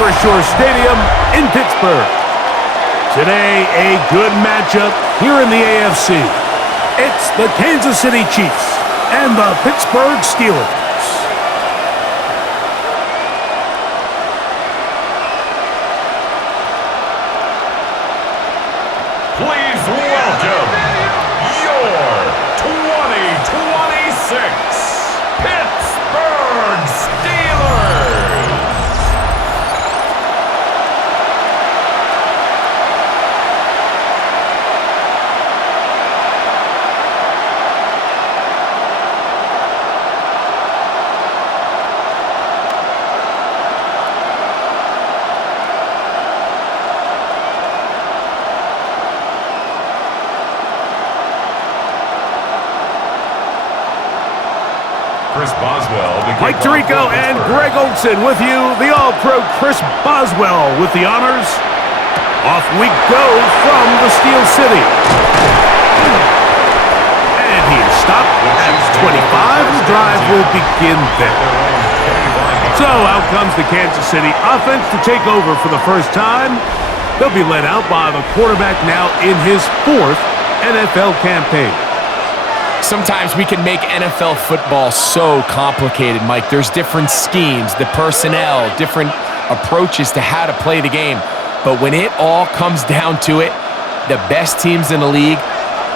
Acrisure Stadium in Pittsburgh. Today, a good matchup here in the AFC. It's the Kansas City Chiefs and the Pittsburgh Steelers. Please welcome your 2026 Pittsburgh Steelers. Mike Tirico and Greg Olson with you. The All-Pro Chris Boswell with the honors. Off we go from the Steel City. And he is stopped at 25. The drive will begin there. So out comes the Kansas City offense to take over for the first time. They'll be led out by the quarterback now in his 4th NFL campaign. Sometimes we can make NFL football so complicated, Mike. There's different schemes, the personnel, different approaches to how to play the game. But when it all comes down to it, the best teams in the league,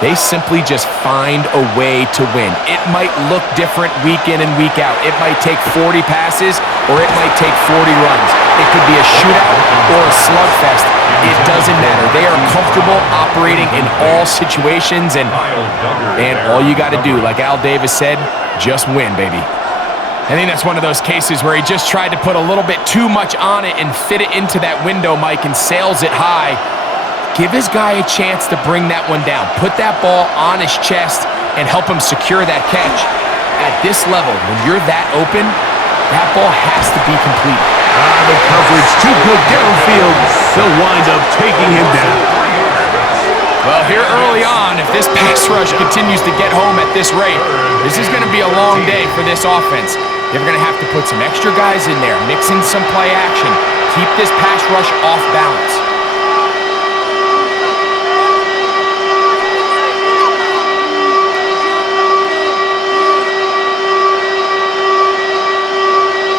they simply just find a way to win. It might look different week in and week out. It might take 40 passes or it might take 40 runs. It could be a shootout or a slugfest. It doesn't matter. They are comfortable operating in all situations, and all you got to do, like Al Davis said, just win, baby. I think that's one of those cases where he just tried to put a little bit too much on it and fit it into that window, Mike, and sails it high. Give his guy a chance to bring that one down. Put that ball on his chest and help him secure that catch. At this level, when you're that open, that ball has to be complete. The coverage too good downfield. They'll wind up taking him down. Well, here early on, if this pass rush continues to get home at this rate, this is going to be a long day for this offense. They're going to have to put some extra guys in there, mix in some play action, keep this pass rush off balance.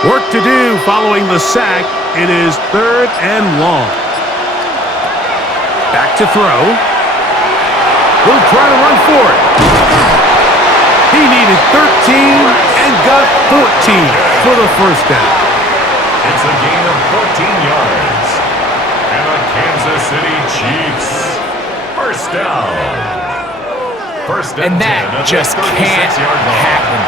Work to do following the sack. It is 3rd and long. Back to throw. He'll try to run for it. He needed 13 and got 14 for the first down. It's a gain of 14 yards. And the Kansas City Chiefs. First down. And that just can't happen.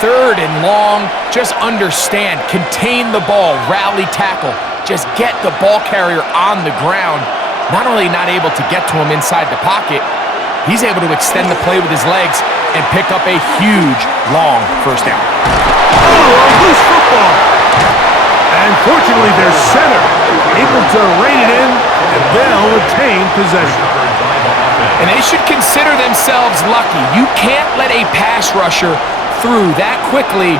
3rd and long, just understand, contain the ball, rally tackle, just get the ball carrier on the ground. Not only not able to get to him inside the pocket, he's able to extend the play with his legs and pick up a huge, long first down. Oh, a loose football. And fortunately, their center able to rein it in, and they'll retain possession. And they should consider themselves lucky. You can't let a pass rusher through that quickly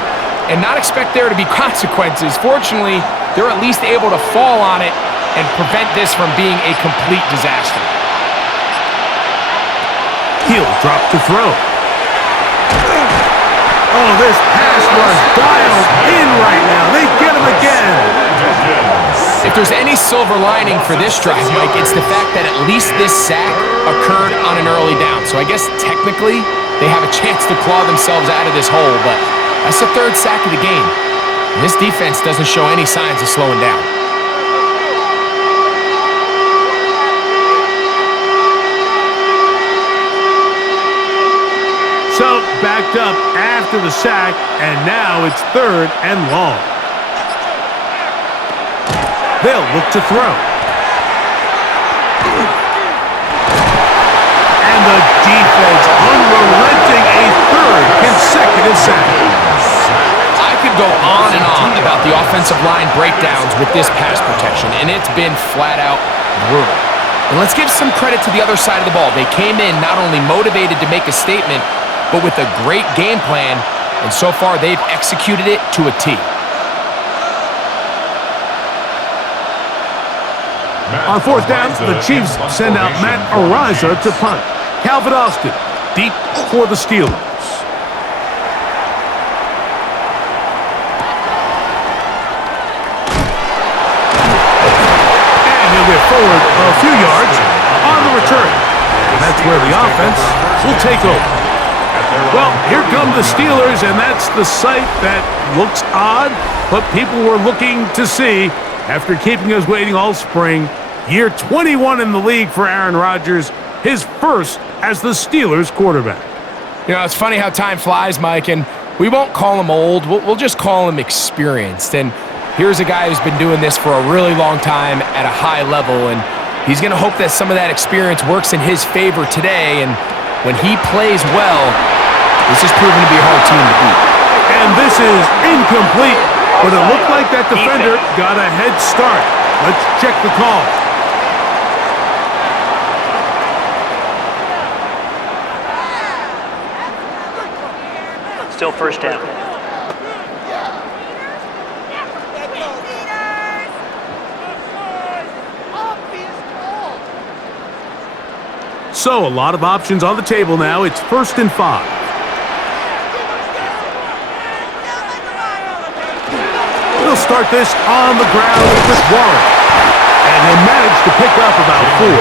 and not expect there to be consequences. Fortunately, they're at least able to fall on it and prevent this from being a complete disaster. He'll drop to throw. Oh, this pass was dialed in right now. They get him again. If there's any silver lining for this drive, Mike, it's the fact that at least this sack occurred on an early down. So I guess technically they have a chance to claw themselves out of this hole, but that's the 3rd sack of the game. And this defense doesn't show any signs of slowing down. So backed up after the sack, and now it's 3rd and long. They'll look to throw. And the defense unrelenting, a 3rd consecutive sack. I could go on and on about the offensive line breakdowns with this pass protection, and it's been flat out brutal. And let's give some credit to the other side of the ball. They came in not only motivated to make a statement, but with a great game plan, and so far they've executed it to a T. On fourth down, the Chiefs send out Matt Ariza to punt. Calvin Austin, deep for the Steelers. And he'll get forward a few yards on the return. And that's where the offense will take over. Well, here come the Steelers, and that's the sight that looks odd, but people were looking to see after keeping us waiting all spring. Year 21 in the league for Aaron Rodgers, his first as the Steelers quarterback. You know, it's funny how time flies, Mike, and we won't call him old. We'll just call him experienced. And here's a guy who's been doing this for a really long time at a high level, and he's going to hope that some of that experience works in his favor today. And when he plays well, this is proven to be a hard team to beat. And this is incomplete, but it looked like that defender got a head start. Let's check the call. Still first down. So, a lot of options on the table now. It's 1st and 5. He'll start this on the ground with Warren. And he managed to pick up about 4.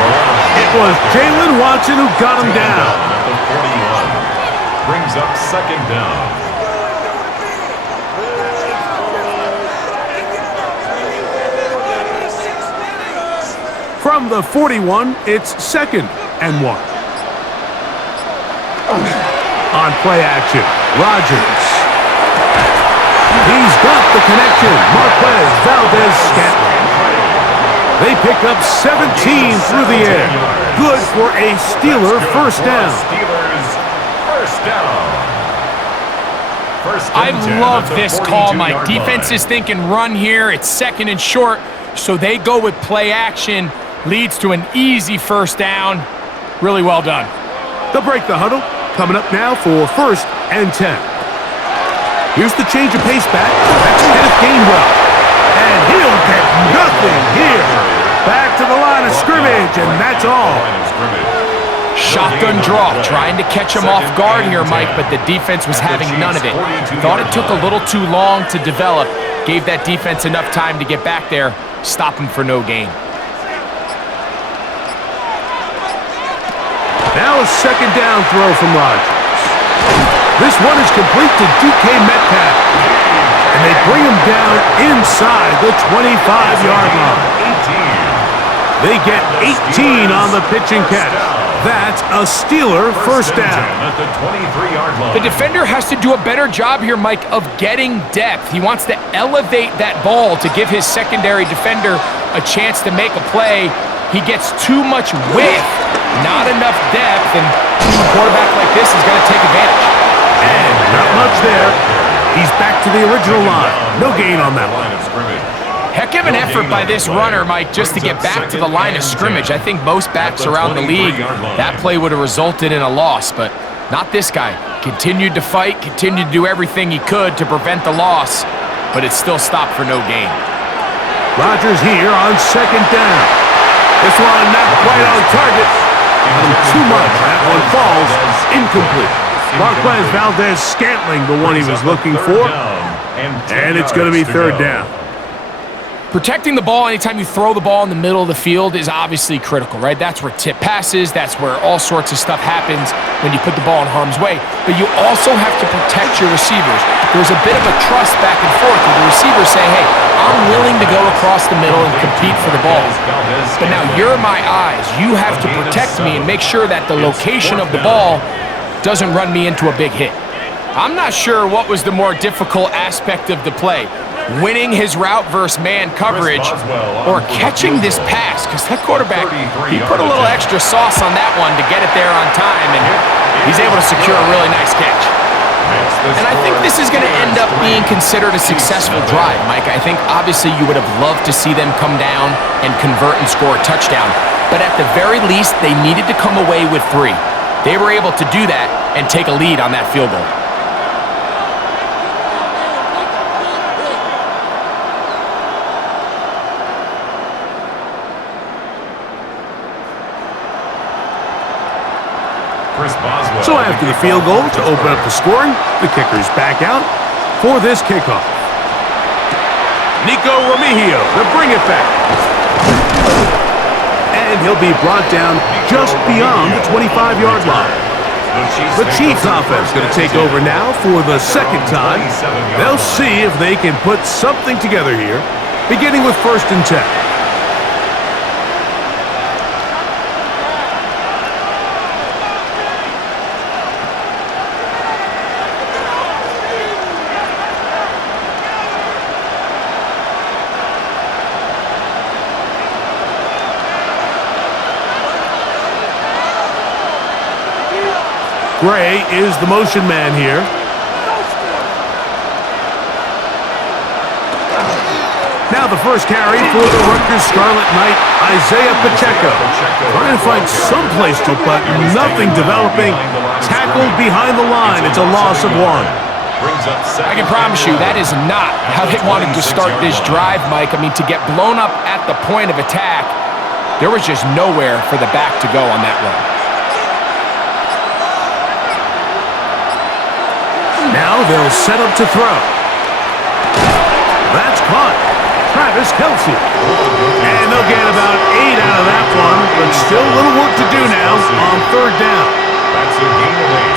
It was Jalen Watson who got him down. At the 41. Brings up 2nd down. From the 41, it's 2nd and 1. On play action, Rodgers. He's got the connection. Marquez Valdez-Scantling. They pick up 17 through the air. Good for a Steeler first down. Steelers first down. I love this call, Mike. Defense is thinking run here. It's 2nd and short, so they go with play action. Leads to an easy first down. Really well done. They'll break the huddle. Coming up now for 1st and 10. Here's the change of pace back. That's Kenneth Gainwell. And he'll get nothing here. Back to the line of scrimmage, and that's all. Shotgun draw, trying to catch him off guard here, Mike, but the defense was having none of it. Thought it took a little too long to develop. Gave that defense enough time to get back there. Stop him for no gain. Now a 2nd down throw from Rodgers. This one is complete to DK Metcalf. And they bring him down inside the 25-yard line. They get 18 on the pitch and catch. That's a Steeler first down. At the 23-yard line. The defender has to do a better job here, Mike, of getting depth. He wants to elevate that ball to give his secondary defender a chance to make a play. He gets too much width, not enough depth, and a quarterback like this is going to take advantage. And not much there. He's back to the original line. No gain on that one. Heck of an effort by this runner, Mike, just to get back to the line of scrimmage. I think most backs around the league, that play would have resulted in a loss, but not this guy. Continued to fight, continued to do everything he could to prevent the loss, but it still stopped for no gain. Rodgers here on 2nd down. This one not quite on target. Too much. That one falls incomplete. Marquez Valdez-Scantling, the one he was looking for. And it's going to be 3rd down. Protecting the ball anytime you throw the ball in the middle of the field is obviously critical, right? That's where tip passes, that's where all sorts of stuff happens when you put the ball in harm's way. But you also have to protect your receivers. There's a bit of a trust back and forth with the receivers saying, hey, I'm willing to go across the middle and compete for the ball. But now you're my eyes. You have to protect me and make sure that the location of the ball doesn't run me into a big hit. I'm not sure what was the more difficult aspect of the play. Winning his route versus man coverage or catching this pass, because that quarterback, he put a little extra sauce on that one to get it there on time, and he's able to secure a really nice catch. And I think this is going to end up being considered a successful drive, Mike. I think obviously you would have loved to see them come down and convert and score a touchdown, but at the very least, they needed to come away with 3. They were able to do that and take a lead on that field goal. Chris Boswell. So after the field goal to open up the scoring, the kicker's back out for this kickoff. Nico Remigio to bring it back. And he'll be brought down just beyond the 25-yard line. The Chiefs offense going to take over now for the second time. They'll see if they can put something together here, beginning with 1st and 10. Gray is the motion man here. Now the first carry for the Rutgers Scarlet Knight, Isaiah Pacheco. Trying to find some place to put, nothing developing. Tackled behind the line. It's a loss of 1. I can promise you that is not how they wanted to start this drive, Mike. I mean, to get blown up at the point of attack, there was just nowhere for the back to go on that run. Now they'll set up to throw. That's caught. Travis Kelce. And they'll get about 8 out of that one, but still a little work to do now on 3rd down.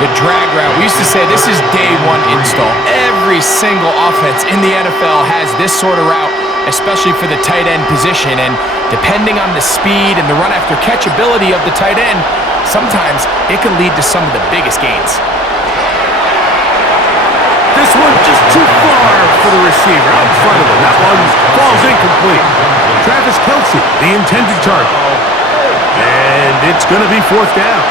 The drag route. We used to say this is day 1 install. Every single offense in the NFL has this sort of route, especially for the tight end position. And depending on the speed and the run after catch ability of the tight end, sometimes it can lead to some of the biggest gains. This one just too far for the receiver out in front of him. That one falls incomplete. Travis Kelce, the intended target. And it's going to be 4th down.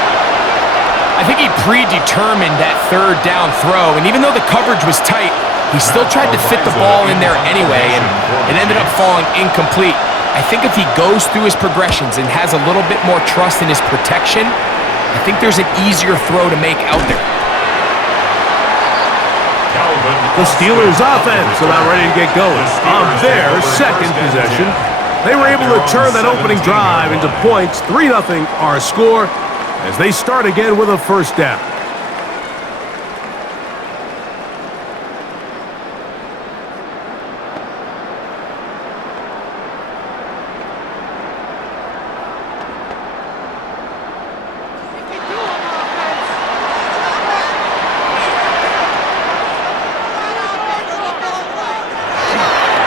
I think he predetermined that 3rd down throw, and even though the coverage was tight, he still tried to fit the ball in there anyway, and it ended up falling incomplete. I think if he goes through his progressions and has a little bit more trust in his protection, I think there's an easier throw to make out there. The Steelers offense about ready to get going on their 2nd possession. They were able to turn that opening drive into points. 3-0 our score as they start again with a 1st down.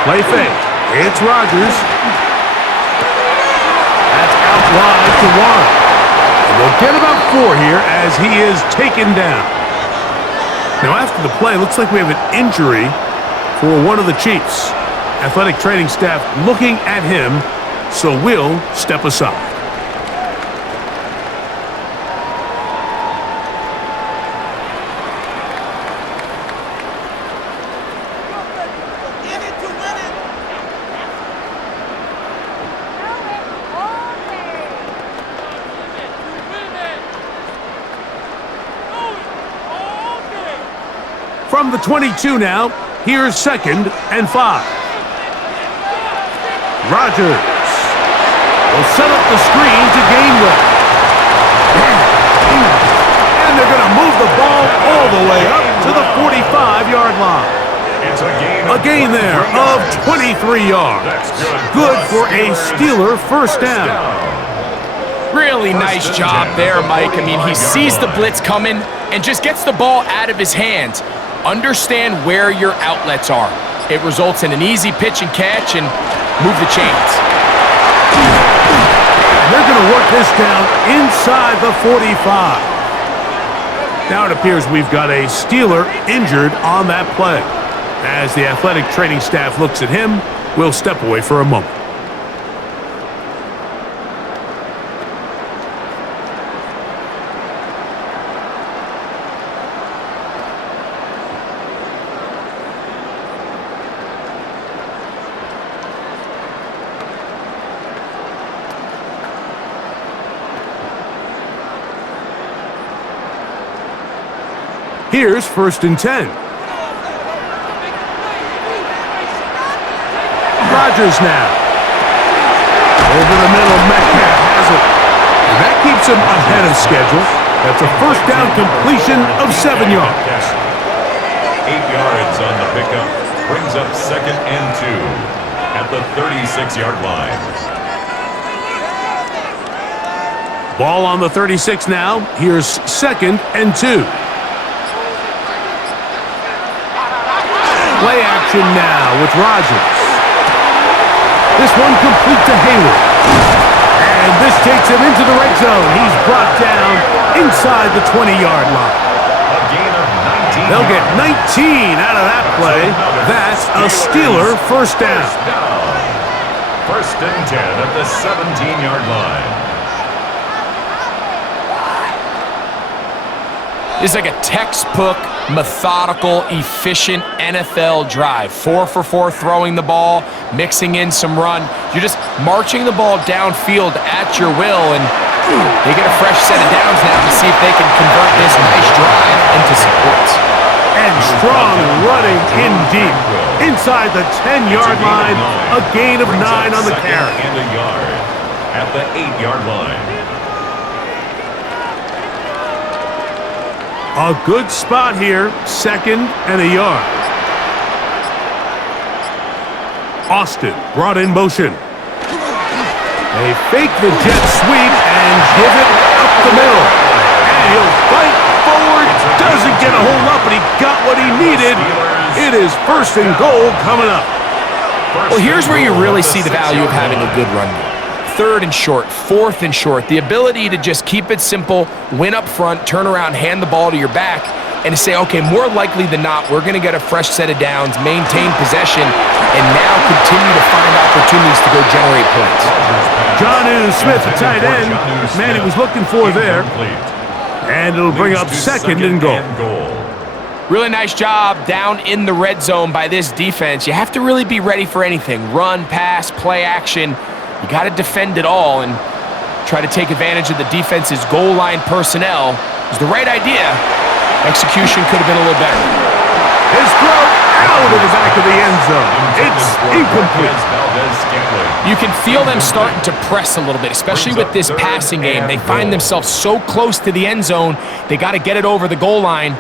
Play fake. It's Rodgers. That's out wide to Warren. And they'll get about 4 here as he is taken down. Now after the play, looks like we have an injury for one of the Chiefs. Athletic training staff looking at him, so we'll step aside. From the 22 now, here's 2nd and 5. Rodgers will set up the screen to Gainwell. And they're going to move the ball all the way up to the 45-yard line. A gain there of 23 yards. Good for a Steeler 1st down. Really nice job there, Mike. I mean, he sees the blitz coming and just gets the ball out of his hands. Understand where your outlets are. It results in an easy pitch and catch and move the chains. They're going to work this down inside the 45. Now it appears we've got a Steeler injured on that play. As the athletic training staff looks at him, we'll step away for a moment. Here's 1st and 10. Rodgers now. Over the middle, Metcalf has it. And that keeps him ahead of schedule. That's a first down completion of 7 yards. 8 yards on the pickup. Brings up 2nd and 2 at the 36-yard line. Ball on the 36 now. Here's 2nd and 2. Play action now with Rodgers. This one complete to Hayward. And this takes him into the red zone. He's brought down inside the 20-yard line. A gain of 19. They'll get 19 out of that play. That's a Steeler first down. 1st and 10 at the 17-yard line. This is like a textbook, methodical, efficient NFL drive. 4 for 4 throwing the ball, mixing in some run. You're just marching the ball downfield at your will, and they get a fresh set of downs now to see if they can convert this nice drive into supports. And strong running in deep. Inside the 10-yard line, a gain of 9 on the carry. And a yard at the 8-yard line. A good spot here, 2nd and a yard. Austin brought in motion. They fake the jet sweep and give it up the middle. And he'll fight forward, doesn't get a hold up, but he got what he needed. It is 1st and goal coming up. Well, here's where you really see the value of having a good run game. 3rd and short, 4th and short. The ability to just keep it simple, win up front, turn around, hand the ball to your back, and to say, okay, more likely than not, we're going to get a fresh set of downs, maintain possession, and now continue to find opportunities to go generate points. Jonnu Smith, the tight end, man he was looking for there. And it'll bring up 2nd and goal. Really nice job down in the red zone by this defense. You have to really be ready for anything. Run, pass, play action. You got to defend it all and try to take advantage of the defense's goal line personnel. It was the right idea. Execution could have been a little better. His throw out of the back of the end zone. It's incomplete. You can feel them starting to press a little bit, especially with this passing game. They find themselves so close to the end zone, they got to get it over the goal line.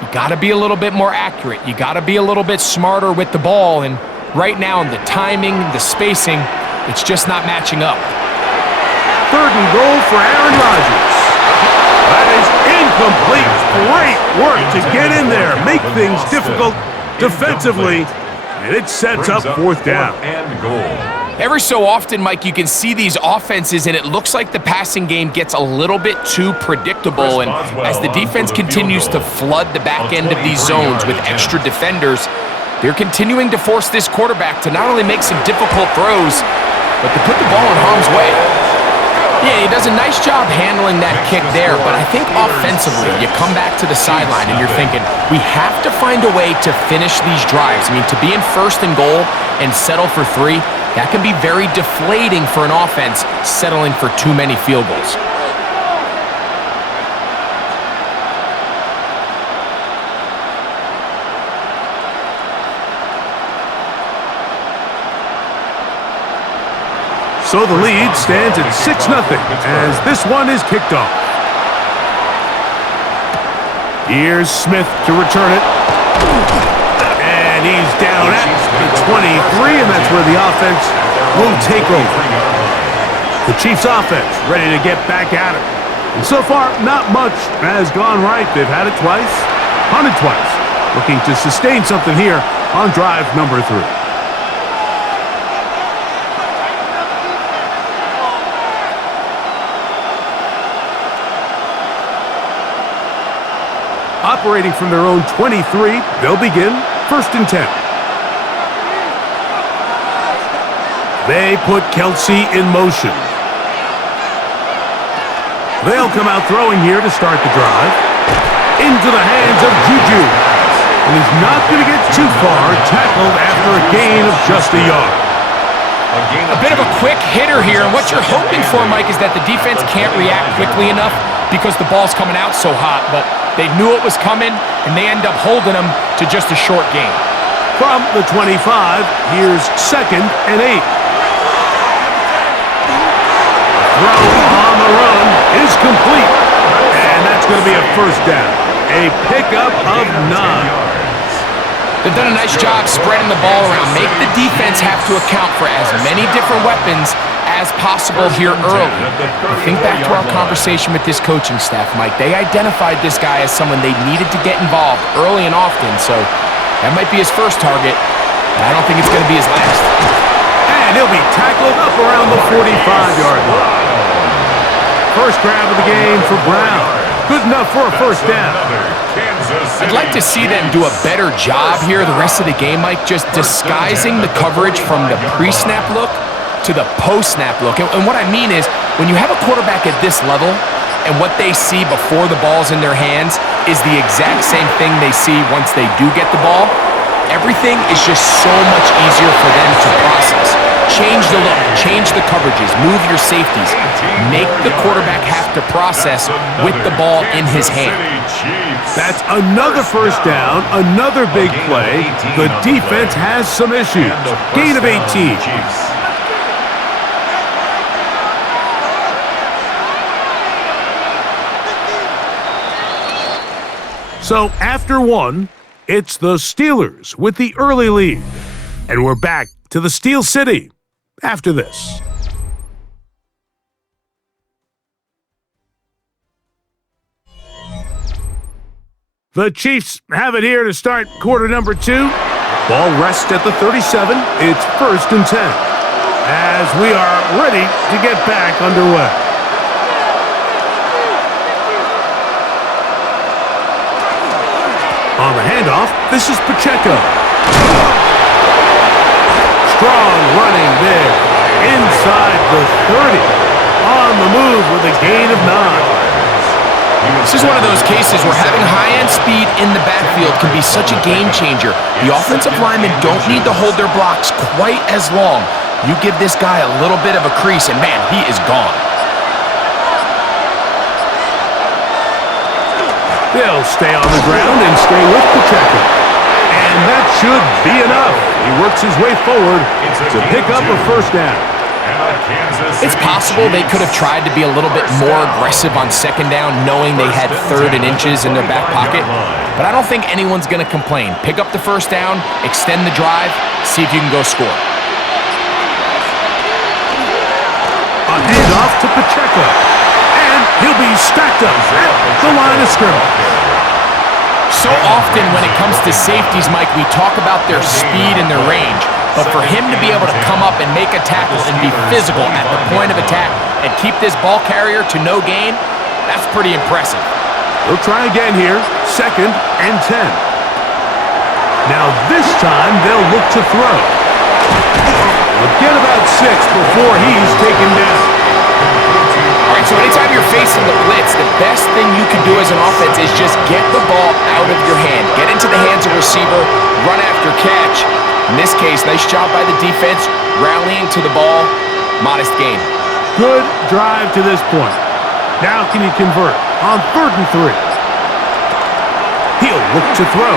You got to be a little bit more accurate. You got to be a little bit smarter with the ball. And right now, in the timing, the spacing, it's just not matching up. 3rd and goal for Aaron Rodgers. That is incomplete. Great work to get in there, make things difficult defensively, and it sets up 4th down. And goal. Every so often, Mike, you can see these offenses, and it looks like the passing game gets a little bit too predictable. And as the defense continues to flood the back end of these zones with extra defenders, they're continuing to force this quarterback to not only make some difficult throws, but to put the ball in harm's way. Yeah, he does a nice job handling that kick there, but I think offensively, you come back to the sideline and you're thinking, we have to find a way to finish these drives. I mean, to be in 1st and goal and settle for 3, that can be very deflating for an offense settling for too many field goals. So the lead stands at 6-0 as this one is kicked off. Here's Smith to return it. And he's down at the 23, and that's where the offense will take over. The Chiefs offense ready to get back at it. And so far, not much has gone right. They've had it twice, punted twice. Looking to sustain something here on drive number 3. Operating from their own 23, they'll begin 1st and 10. They put Kelsey in motion. They'll come out throwing here to start the drive. Into the hands of Juju. And he's not going to get too far, tackled after a gain of just a yard. A bit of a quick hitter here, and what you're hoping for, Mike, is that the defense can't react quickly enough because the ball's coming out so hot, but they knew it was coming, and they end up holding them to just a short gain. From the 25, here's 2nd and 8. Throw on the run is complete, and going to be a first down. A pickup of 9. They've done a nice job spreading the ball around. Make the defense have to account for as many different weapons as possible here early. But think back to our conversation with this coaching staff, Mike. They identified this guy as someone they needed to get involved early and often, so that might be his first target, but I don't think it's going to be his last. And he'll be tackled up around the 45-yard line. First grab of the game for Brown. Good enough for a first down. I'd like to see them do a better job here the rest of the game, Mike, just disguising the coverage from the pre-snap look to the post-snap look. And what I mean is, when you have a quarterback at this level and what they see before the ball's in their hands is the exact same thing they see once they do get the ball, everything is just so much easier for them to process. Change the look, change the coverages, move your safeties. Make the quarterback have to process with the ball in his hand. That's another first down, another big play. The defense has some issues. Gain of 18. So after one, it's the Steelers with the early lead. And we're back to the Steel City after this. The Chiefs have it here to start quarter number 2. Ball rests at the 37. It's 1st and 10. As we are ready to get back underway. On the handoff, this is Pacheco. Strong running there. Inside the 30. On the move with a gain of 9. This is one of those cases where having high-end speed in the backfield can be such a game changer. The offensive linemen don't need to hold their blocks quite as long. You give this guy a little bit of a crease, and man, he is gone. They'll stay on the ground and stay with Pacheco. And that should be enough. He works his way forward to pick up a first down. It's possible they could have tried to be a little bit more aggressive on second down, knowing they had 3rd and inches in their back pocket. But I don't think anyone's going to complain. Pick up the first down, extend the drive, see if you can go score. A handoff to Pacheco. And he'll be stacked up at the line of scrimmage. So often when it comes to safeties, Mike, we talk about their speed and their range. But for him to be able to come up and make a tackle and be physical at the point of attack and keep this ball carrier to no gain, that's pretty impressive. They'll try again here, 2nd and 10. Now this time they'll look to throw. They'll get about 6 before he's taken down. All right, so anytime you're facing the blitz, the best thing you can do as an offense is just get the ball out of your hand. Get into the hands of receiver, run after catch. In this case, nice job by the defense, rallying to the ball, modest gain. Good drive to this point. Now can you convert on 3rd and 3? He'll look to throw.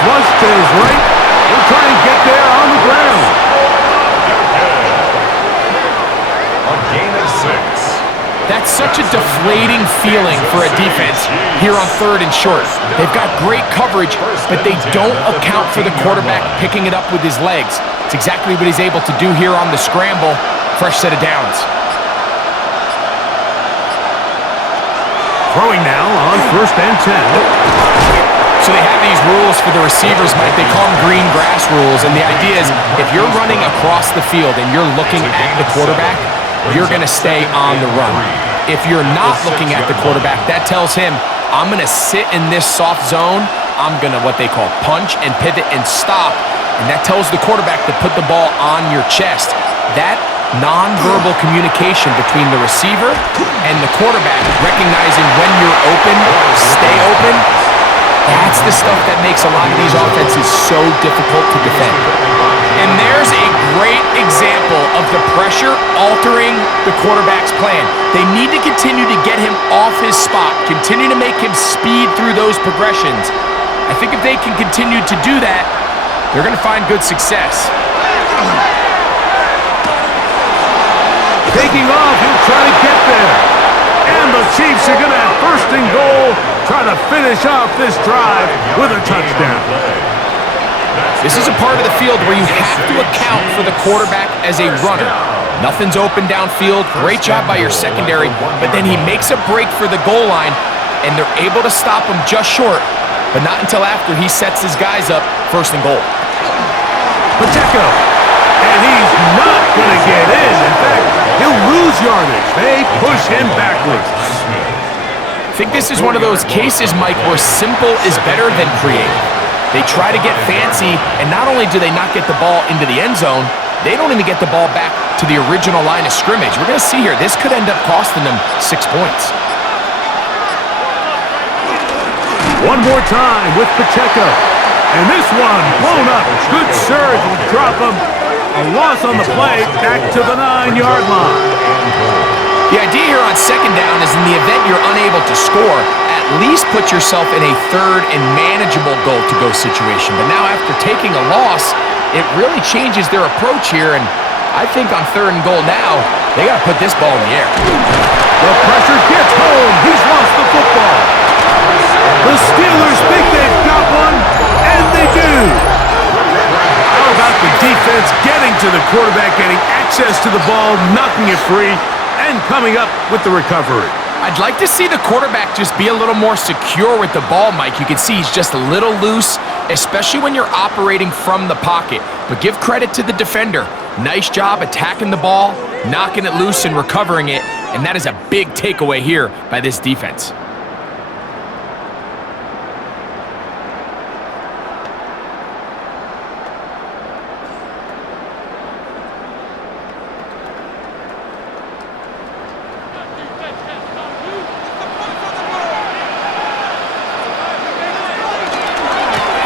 Flush to his right. He'll try and get there on the ground. A gain of 6. That's such a deflating feeling for a defense here on 3rd and short. They've got great coverage, but they don't account for the quarterback picking it up with his legs. It's exactly what he's able to do here on the scramble. Fresh set of downs. Throwing now on 1st and 10. So they have these rules for the receivers, Mike. They call them green grass rules, and the idea is if you're running across the field and you're looking at the quarterback, you're going to stay on the run. If you're not looking at the quarterback, that tells him, I'm going to sit in this soft zone. I'm going to what they call punch and pivot and stop. And that tells the quarterback to put the ball on your chest. That nonverbal communication between the receiver and the quarterback, recognizing when you're open, stay open, that's the stuff that makes a lot of these offenses so difficult to defend. And there's a great example of the pressure altering the quarterback's plan. They need to continue to get him off his spot, continue to make him speed through those progressions. I think if they can continue to do that, they're going to find good success. Taking off, he'll try to get there. And the Chiefs are going to finish off this drive with a touchdown. This is a part of the field where you have to account for the quarterback as a runner. Nothing's open downfield. Great job by your secondary, but then he makes a break for the goal line, and they're able to stop him just short, but not until after he sets his guys up first and goal. Pacheco, and he's not going to get in. In fact, he'll lose yardage. They push him backwards. I think this is one of those cases, Mike, where simple is better than creative. They try to get fancy, and not only do they not get the ball into the end zone, they don't even get the ball back to the original line of scrimmage. We're going to see here, this could end up costing them 6 points. One more time with Pacheco. And this one blown up. Good surge will drop him. A loss on the play back to the 9-yard line. The idea here on second down is in the event you're unable to score, at least put yourself in a third and manageable goal-to-go situation. But now after taking a loss, it really changes their approach here, and I think on third and goal now, they got to put this ball in the air. The pressure gets home. He's lost the football. The Steelers think they've got one, and they do. How about the defense getting to the quarterback, getting access to the ball, knocking it free, and coming up with the recovery? I'd like to see the quarterback just be a little more secure with the ball, Mike. You can see he's just a little loose, especially when you're operating from the pocket. But give credit to the defender. Nice job attacking the ball, knocking it loose and recovering it, and that is a big takeaway here by this defense.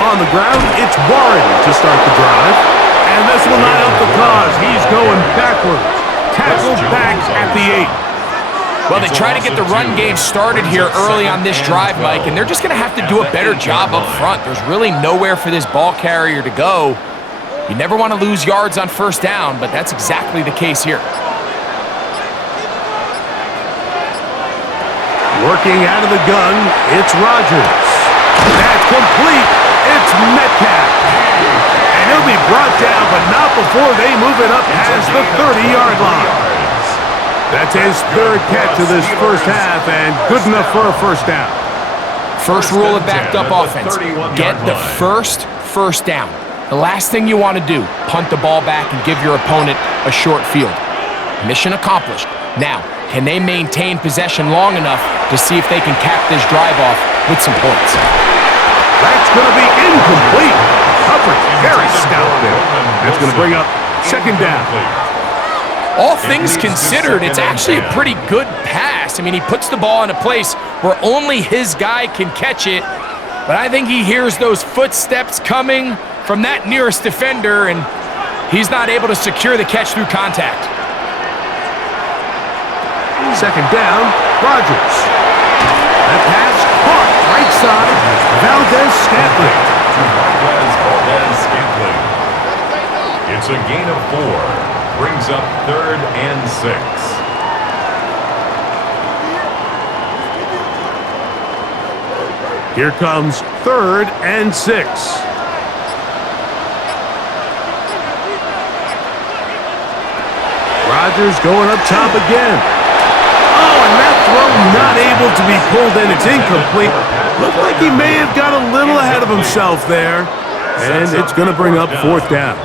On the ground, it's Warren to start the drive. And this will not help the cause. He's going backwards. Tackled back at the 8. Well, they try to get the run game started here early on this drive, Mike, and they're just going to have to do a better job up front. There's really nowhere for this ball carrier to go. You never want to lose yards on first down, but that's exactly the case here. Working out of the gun, it's Rodgers. That's complete. It's Metcalf. And he'll be brought down, but not before they move it up past the 30-yard line. That's his third catch of this first half, and good enough for a first down. First rule of backed-up offense, get the first down. The last thing you want to do, punt the ball back and give your opponent a short field. Mission accomplished. Now, can they maintain possession long enough to see if they can cap this drive off with some points? That's going to be incomplete. Coverage very stout there. That's going to bring up second down. All things considered, it's actually a pretty good pass. I mean, he puts the ball in a place where only his guy can catch it, but I think he hears those footsteps coming from that nearest defender, and he's not able to secure the catch through contact. Second down, Rodgers. That pass caught right side, Valdez-Scantling. It's a gain of 4. Brings up 3rd and 6. Here comes 3rd and 6. Rodgers going up top again. Oh, and that throw not able to be pulled in. It's incomplete. Looked like he may have got a little ahead of himself there. And it's going to bring up 4th down.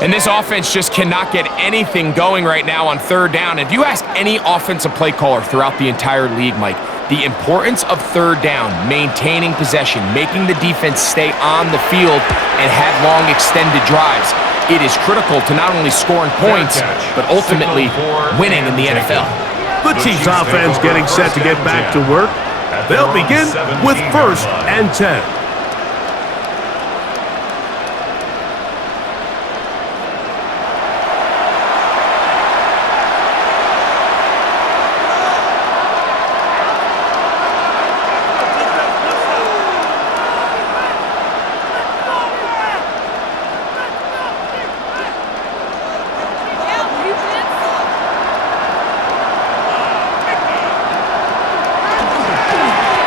And this offense just cannot get anything going right now on 3rd down. If you ask any offensive play caller throughout the entire league, Mike, the importance of 3rd down, maintaining possession, making the defense stay on the field and have long extended drives, it is critical to not only scoring points, but ultimately winning in the NFL. The Chiefs offense getting set to get back to work. They'll begin with 1st and 10.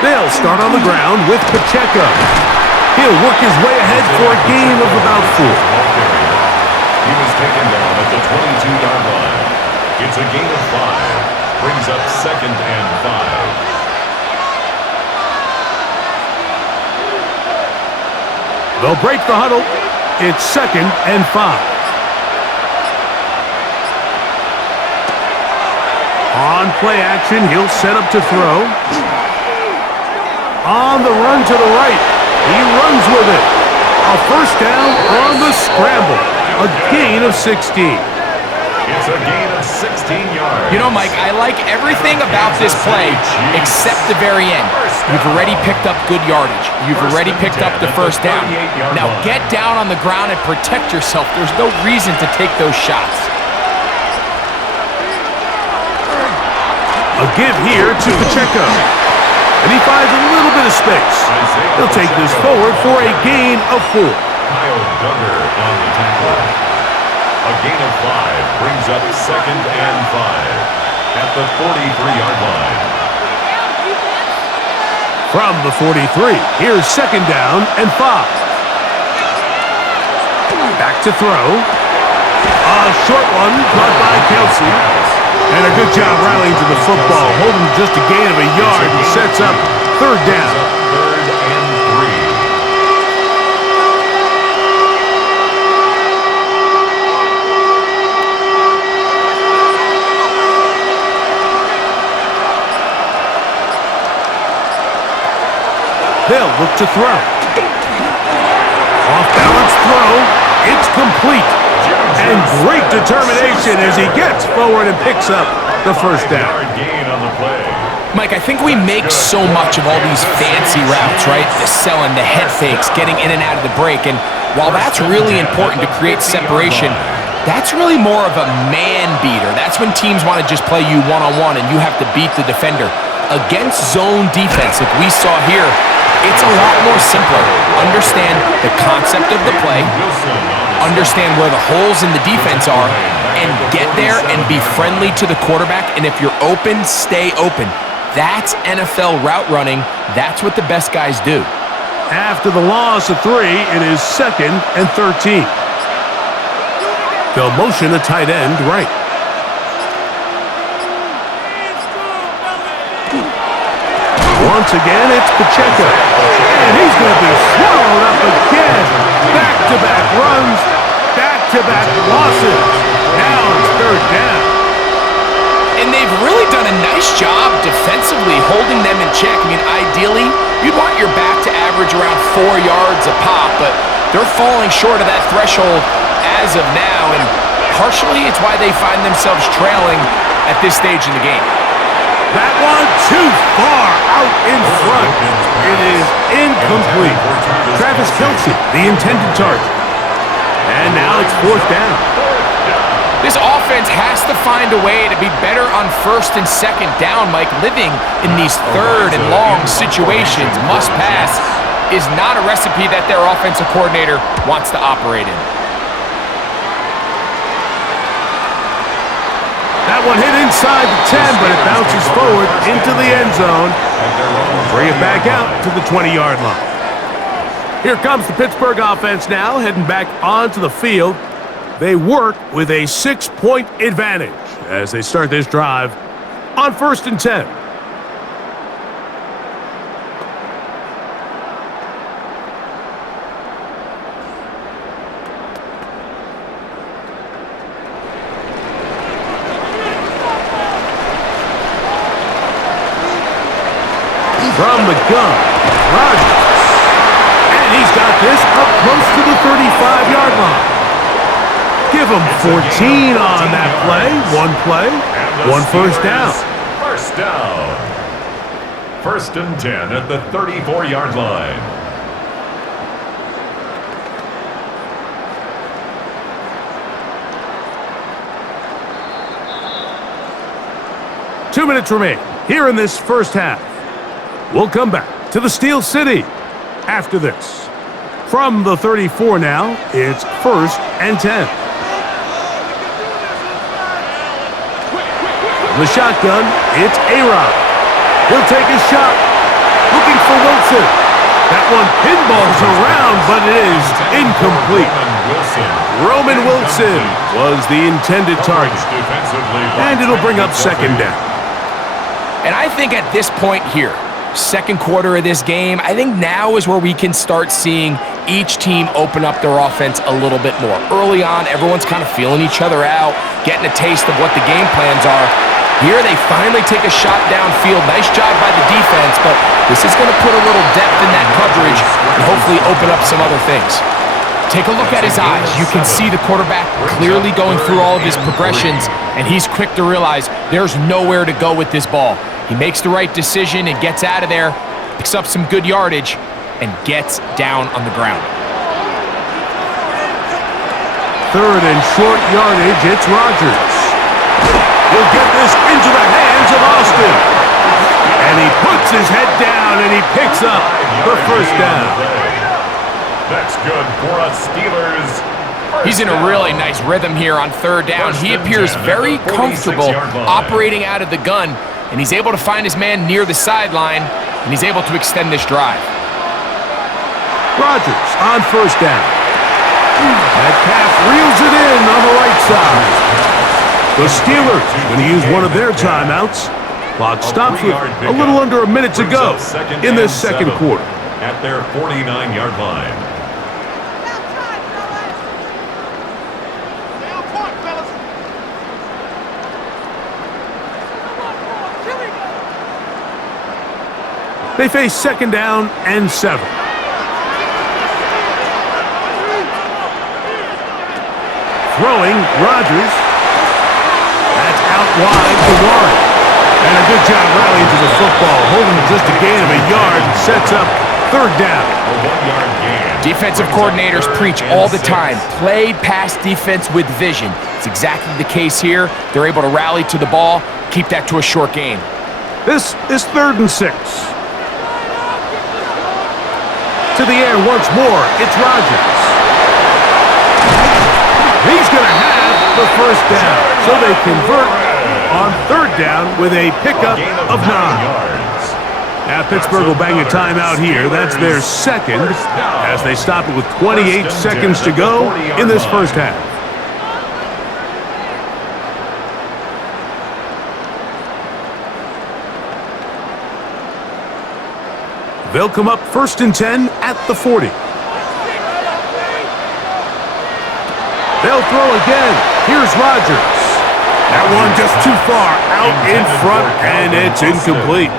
They'll start on the ground with Pacheco. He'll work his way ahead for a gain of about 4. He was taken down at the 22-yard line. It's a gain of 5. Brings up 2nd and 5. They'll break the huddle. It's 2nd and 5. On play action, he'll set up to throw. On the run to the right. He runs with it. A first down on the scramble. A gain of 16. It's a gain of 16 yards. You know, Mike, I like everything about this play except the very end. You've already picked up good yardage. You've already picked up the first down. Now get down on the ground and protect yourself. There's no reason to take those shots. A give here to Pacheco. And he finds a little bit of space. He'll take this forward for a gain of 4. Kyle Duggar on the tackle. A gain of 5 brings up 2nd and 5 at the 43-yard line. From the 43, here's 2nd down and 5. Back to throw. A short one caught by Kelsey. And a good job rallying to the football, holding just a gain of a yard and sets up 3rd down. 3rd and 3. They'll look to throw. Off-balance throw. It's complete. And great determination as he gets forward and picks up the first down. Mike, I think we make so much of all these fancy routes, right? The selling, the head fakes, getting in and out of the break. And while that's really important to create separation, that's really more of a man beater. That's when teams want to just play you one-on-one and you have to beat the defender. Against zone defense, like we saw here, it's a lot more simpler. Understand the concept of the play, understand where the holes in the defense are, and get there and be friendly to the quarterback. And if you're open, stay open. That's NFL route running. That's what the best guys do. After the loss of 3, it is 2nd and 13. They'll motion a tight end right. Once again, it's Pacheco. And he's going to be swallowed up again. Back-to-back runs, back-to-back losses. Now it's 3rd down. And they've really done a nice job defensively holding them in check. I mean, ideally, you'd want your back to average around 4 yards a pop, but they're falling short of that threshold as of now, and partially it's why they find themselves trailing at this stage in the game. That one too far out in front. It is incomplete. Travis Kelsey, the intended target. And now it's 4th down. This offense has to find a way to be better on 1st and 2nd down, Mike. Living in these 3rd and long situations, must pass, is not a recipe that their offensive coordinator wants to operate in. That one hit inside the 10, but it bounces forward into the end zone. Bring it back out to the 20-yard line. Here comes the Pittsburgh offense now, heading back onto the field. They work with a 6-point advantage as they start this drive on 1st and 10. From the gun, Rodgers. And he's got this up close to the 35-yard line. Give him 14 on that play. One play, one first down. First down. 1st and 10 at the 34-yard line. Two minutes remain here in this first half. We'll come back to the Steel City after this. From the 34 now, it's 1st and 10. The shotgun, it's A-Rod. He'll take his shot. looking for Wilson. That one pinballs around, but it is incomplete. Roman Wilson was the intended target. And it'll bring up second down. And I think at this point here, second quarter of this game, I think now is where we can start seeing each team open up their offense a little bit more. Early on, everyone's kind of feeling each other out, getting a taste of what the game plans are. Here they finally take a shot downfield. Nice job by the defense, but this is going to put a little depth in that coverage and hopefully open up some other things. Take a look at his eyes. You can see the quarterback clearly going through all of his progressions, and he's quick to realize there's nowhere to go with this ball. He makes the right decision and gets out of there, picks up some good yardage, and gets down on the ground. Third and short yardage, it's Rodgers. He'll get this into the hands of Austin. And he puts his head down and he picks up the first down. That's good for us Steelers. He's in a really nice rhythm here on third down. He appears very comfortable operating out of the gun, and he's able to find his man near the sideline, and he's able to extend this drive. Rodgers on first down. Metcalf reels it in on the right side. The Steelers going to use one of their timeouts. Clock stops with a little under a minute to go in this second quarter. At their 49-yard line. They face second down and 7. Throwing, Rodgers. That's out wide to Warren. And a good job rallying to the football, holding just a gain of a yard, and sets up third down. A 1-yard gain. Defensive coordinators preach all the time, play pass defense with vision. It's exactly the case here. They're able to rally to the ball, keep that to a short gain. This is 3rd and 6. To the air once more, it's Rodgers. He's going to have the first down, so they convert on third down with a pickup of 9. Now Pittsburgh will bang a timeout here. That's their second as they stop it with 28 seconds to go in this first half. They'll come up 1st and 10 at the 40. They'll throw again. Here's Rodgers. That one just too far out in front, and it's incomplete.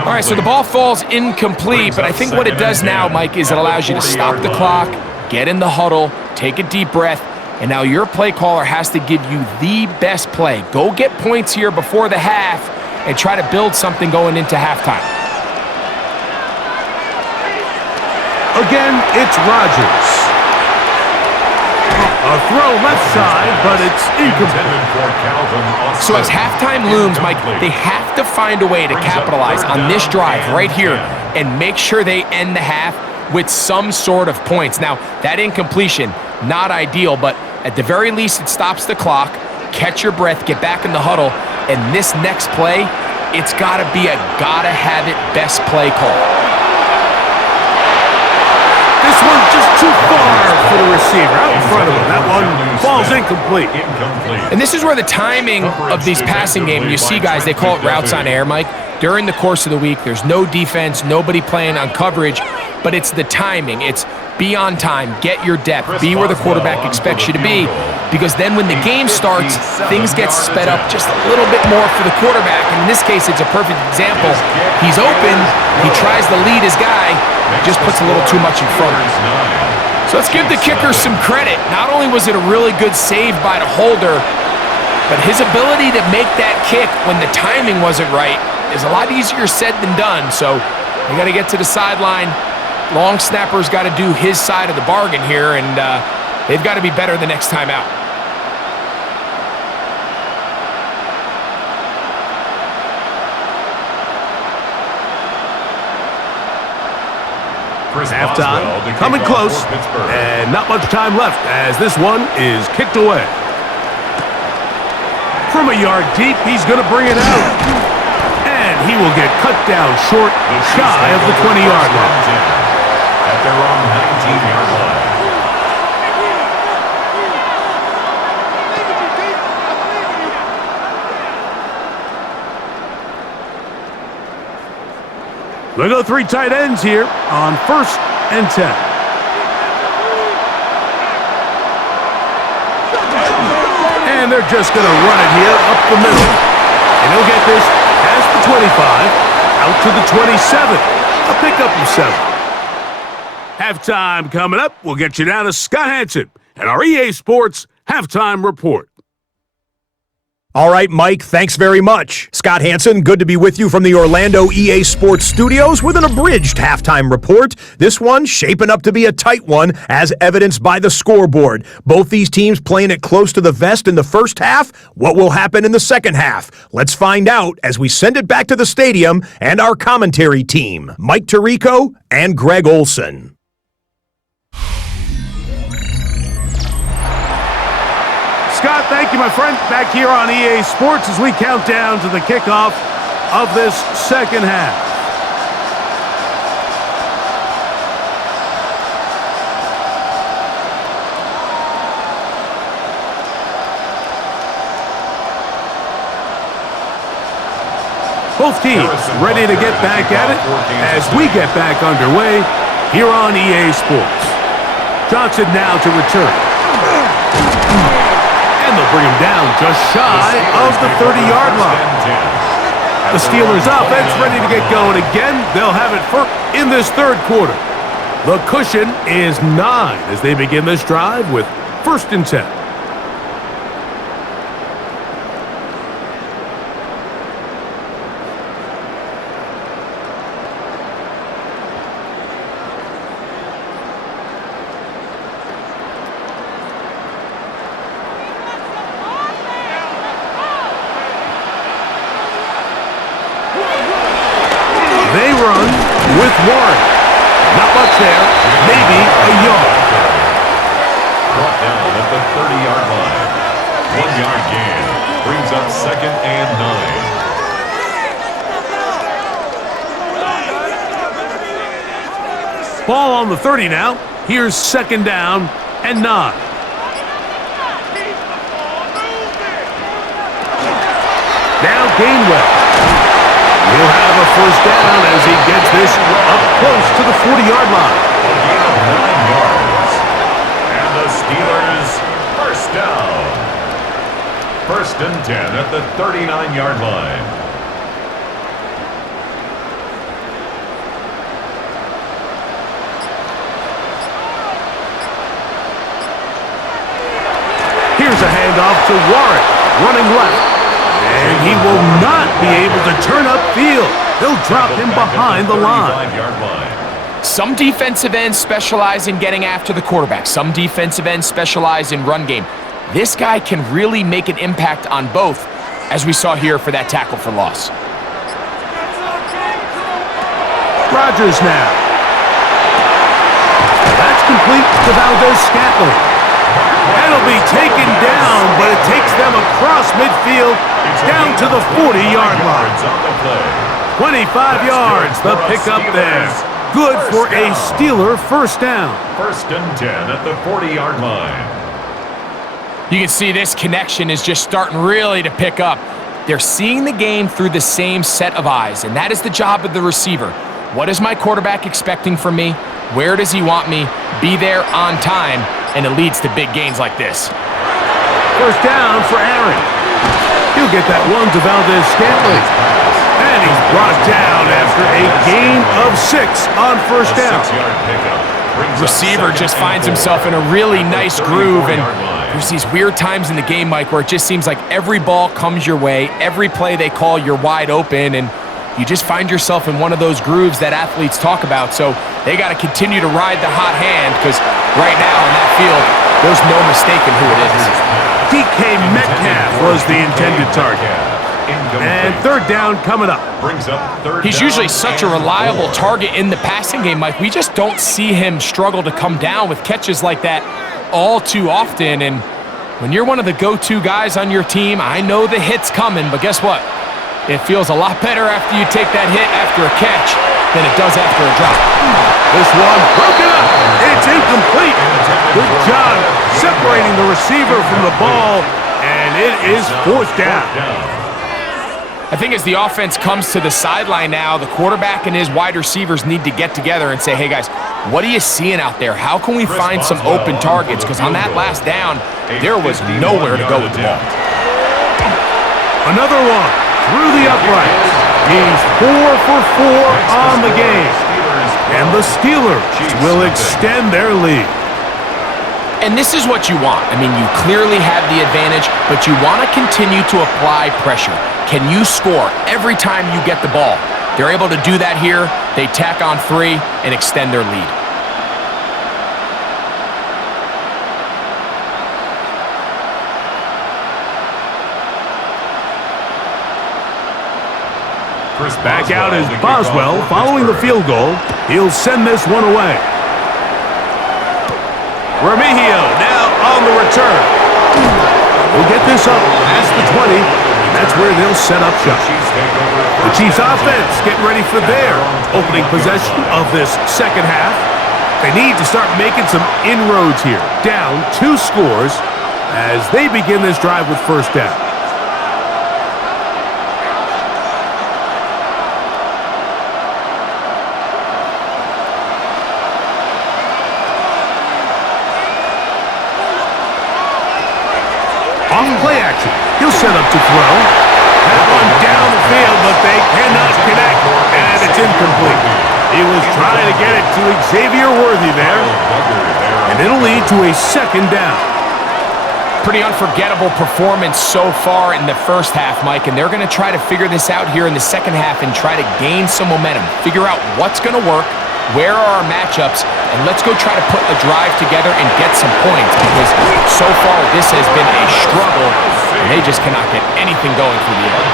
All right, so the ball falls incomplete, but I think what it does now, Mike, is it allows you to stop the clock, get in the huddle, take a deep breath, and now your play caller has to give you the best play. Go get points here before the half and try to build something going into halftime. Again, it's Rodgers. A throw left side, but it's incomplete. So as halftime looms, Mike, they have to find a way to capitalize on this drive right here and make sure they end the half with some sort of points. Now, that incompletion, not ideal, but at the very least, it stops the clock. Catch your breath, get back in the huddle, and this next play, it's got to be a gotta-have-it best play call. This one's just too far for the receiver, out in front of him. That one falls incomplete. And this is where the timing of these passing games, you see guys, they call it routes on air, Mike. During the course of the week, there's no defense, nobody playing on coverage, but it's the timing. It's be on time, get your depth, be where the quarterback expects you to be, because then when the game starts, things get sped up just a little bit more for the quarterback. And in this case, it's a perfect example. He's open, he tries to lead his guy, just puts a little too much in front of him. So let's give the kicker some credit. Not only was it a really good save by the holder, but his ability to make that kick when the timing wasn't right is a lot easier said than done. So you got to get to the sideline. Long snapper's got to do his side of the bargain here, and they've got to be better the next time out. Halftime, coming close, and not much time left as this one is kicked away. From a yard deep, he's going to bring it out, and he will get cut down short, shy of the 20-yard line. At their own 19-yard line. They go 3 tight ends here on 1st and 10. And they're just going to run it here up the middle. And he'll get this past the 25, out to the 27. A pickup of 7. Halftime coming up. We'll get you down to Scott Hanson and our EA Sports Halftime Report. All right, Mike, thanks very much. Scott Hanson, good to be with you from the Orlando EA Sports Studios with an abridged halftime report. This one shaping up to be a tight one, as evidenced by the scoreboard. Both these teams playing it close to the vest in the first half. What will happen in the second half? Let's find out as we send it back to the stadium and our commentary team, Mike Tirico and Greg Olson. Scott, thank you, my friend. Back here on EA Sports as we count down to the kickoff of this second half. Both teams ready to get back at it as we get back underway here on EA Sports. Johnson now to return. And they'll bring him down just shy of the 30-yard line. The Steelers offense ready to get going again. They'll have it first in this third quarter. The cushion is 9 as they begin this drive with 1st and 10. They run with Warren. Not much there. Maybe a yard. Brought down at the 30-yard line. 1-yard gain. Brings up 2nd and 9. Ball on the 30 now. Here's 2nd down and 9. Now Gainwell. He'll have a 1st down as he gets this up close to the 40-yard line. A gain of 9 yards. And the Steelers 1st down. 1st and 10 at the 39-yard line. Here's a handoff to Warren, running left. And he will not be able to turn upfield. They'll drop him behind the line. Some defensive ends specialize in getting after the quarterback. Some defensive ends specialize in run game. This guy can really make an impact on both, as we saw here for that tackle for loss. Rodgers now. That's complete to Valdez-Scantling. That'll be taken down, but it takes them across midfield down to the 40-yard line. 25 yards, the pickup there. Good for a Steeler 1st down. 1st and 10 at the 40-yard line. You can see this connection is just starting really to pick up. They're seeing the game through the same set of eyes, and that is the job of the receiver. What is my quarterback expecting from me? Where does he want me? Be there on time, and it leads to big gains like this. 1st down for Aaron. He'll get that one to Valdez-Scantling. And he's brought down after a gain of 6 on 1st down. Receiver just finds himself in a really nice groove, and there's these weird times in the game, Mike, where it just seems like every ball comes your way, every play they call, you're wide open, and you just find yourself in one of those grooves that athletes talk about. So they got to continue to ride the hot hand, because right now in that field, there's no mistaking who it is. DK Metcalf was the intended target. And 3rd down coming up. He's usually such a reliable target in the passing game, Mike. We just don't see him struggle to come down with catches like that all too often. And when you're one of the go-to guys on your team, I know the hit's coming, but guess what? It feels a lot better after you take that hit after a catch than it does after a drop. This one broken up. It's incomplete. Good job separating the receiver from the ball, and it is fourth down. I think as the offense comes to the sideline now, the quarterback and his wide receivers need to get together and say, hey guys, what are you seeing out there? How can we find some open targets? Because on that last down, there was nowhere to go with the ball. Another one through the uprights. He's 4 for 4 on the game. And the Steelers will extend their lead. And this is what you want. I mean, you clearly have the advantage, but you want to continue to apply pressure. Can you score every time you get the ball? They're able to do that here. They tack on 3 and extend their lead. Back out is Boswell following the field goal. He'll send this one away. Remigio now on the return. We'll get this up past the 20. That's where they'll set up shop. The Chiefs offense getting ready for their opening possession of this second half. They need to start making some inroads here. Down 2 scores as they begin this drive with first down. Off play action. He'll set up to throw. That one down the field, but they cannot connect. And it's incomplete. He was trying to get it to Xavier Worthy there. And it'll lead to a second down. Pretty unforgettable performance so far in the first half, Mike, and they're going to try to figure this out here in the second half and try to gain some momentum. Figure out what's going to work, where are our matchups, and let's go try to put a drive together and get some points, because so far this has been a struggle, and they just cannot get anything going through the air.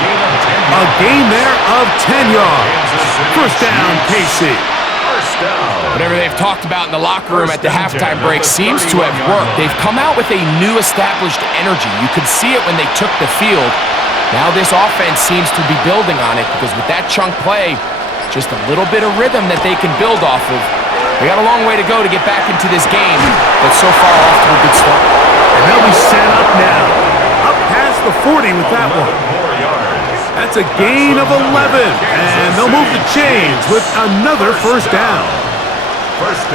A gain there of 10 yards. First down, KC. Whatever they've talked about in the locker room at the halftime break seems to have worked. They've come out with a new established energy. You could see it when they took the field. Now this offense seems to be building on it, because with that chunk play, just a little bit of rhythm that they can build off of. We got a long way to go to get back into this game, but so far off to a good start. And they'll be set up now. Up past the 40 with that one. That's a gain of 11, and they'll move the chains with another first down.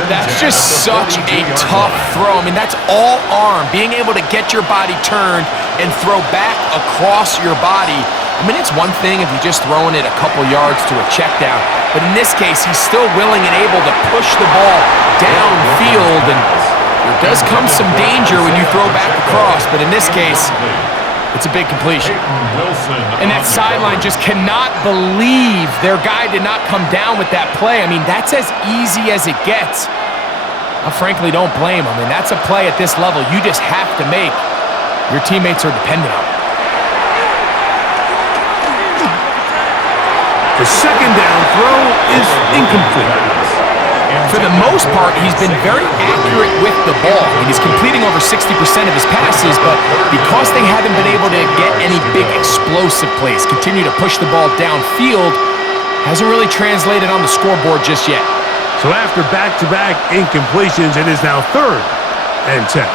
That's just such a tough throw. I mean, that's all arm. Being able to get your body turned and throw back across your body. I mean, it's one thing if you're just throwing it a couple yards to a check down, but in this case, he's still willing and able to push the ball downfield, and there does come some danger when you throw back across, but in this case, it's a big completion. And that sideline just cannot believe their guy did not come down with that play. I mean, that's as easy as it gets. I frankly don't blame him. I mean, that's a play at this level you just have to make. Your teammates are dependent on it. The second down throw is incomplete. For the most part, he's been very accurate with the ball. I mean, he's completing over 60% of his passes, but because they haven't been able to get any big explosive plays, continue to push the ball downfield, hasn't really translated on the scoreboard just yet. So after back-to-back incompletions, it is now 3rd and 10.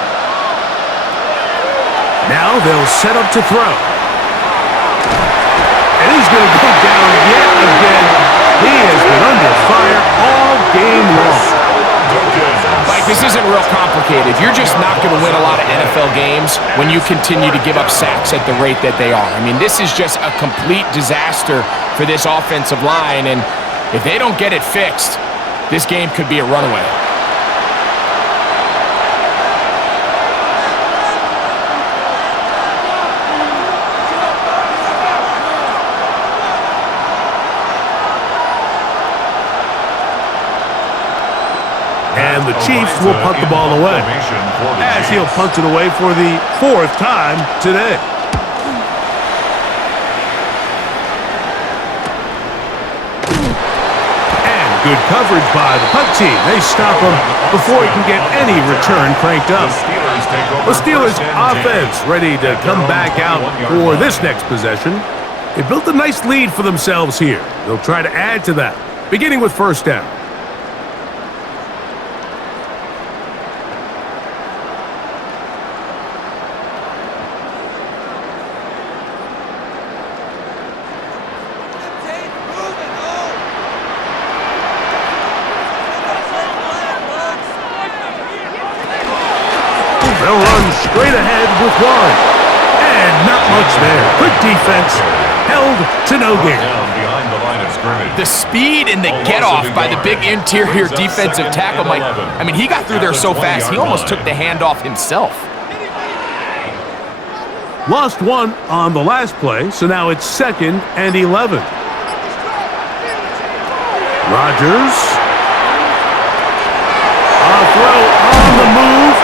Now they'll set up to throw. And he's going to go down yet again. He has been under fire all game long. Mike, this isn't real complicated. You're just not going to win a lot of NFL games when you continue to give up sacks at the rate that they are. I mean, this is just a complete disaster for this offensive line, and if they don't get it fixed, this game could be a runaway. And the Chiefs will punt the ball away, as he'll punt it away for the 4th time today. And good coverage by the punt team. They stop him before he can get any return cranked up. The Steelers offense ready to come back out for this next possession. They built a nice lead for themselves here. They'll try to add to that, beginning with first down. They'll run straight ahead with one. And not much there. Good defense. Held to no gain. The speed and the get-off by the big interior defensive tackle, Mike. I mean, he got through there so fast, he almost took the handoff himself. Lost one on the last play, so now it's 2nd and 11. Rodgers. A throw on the move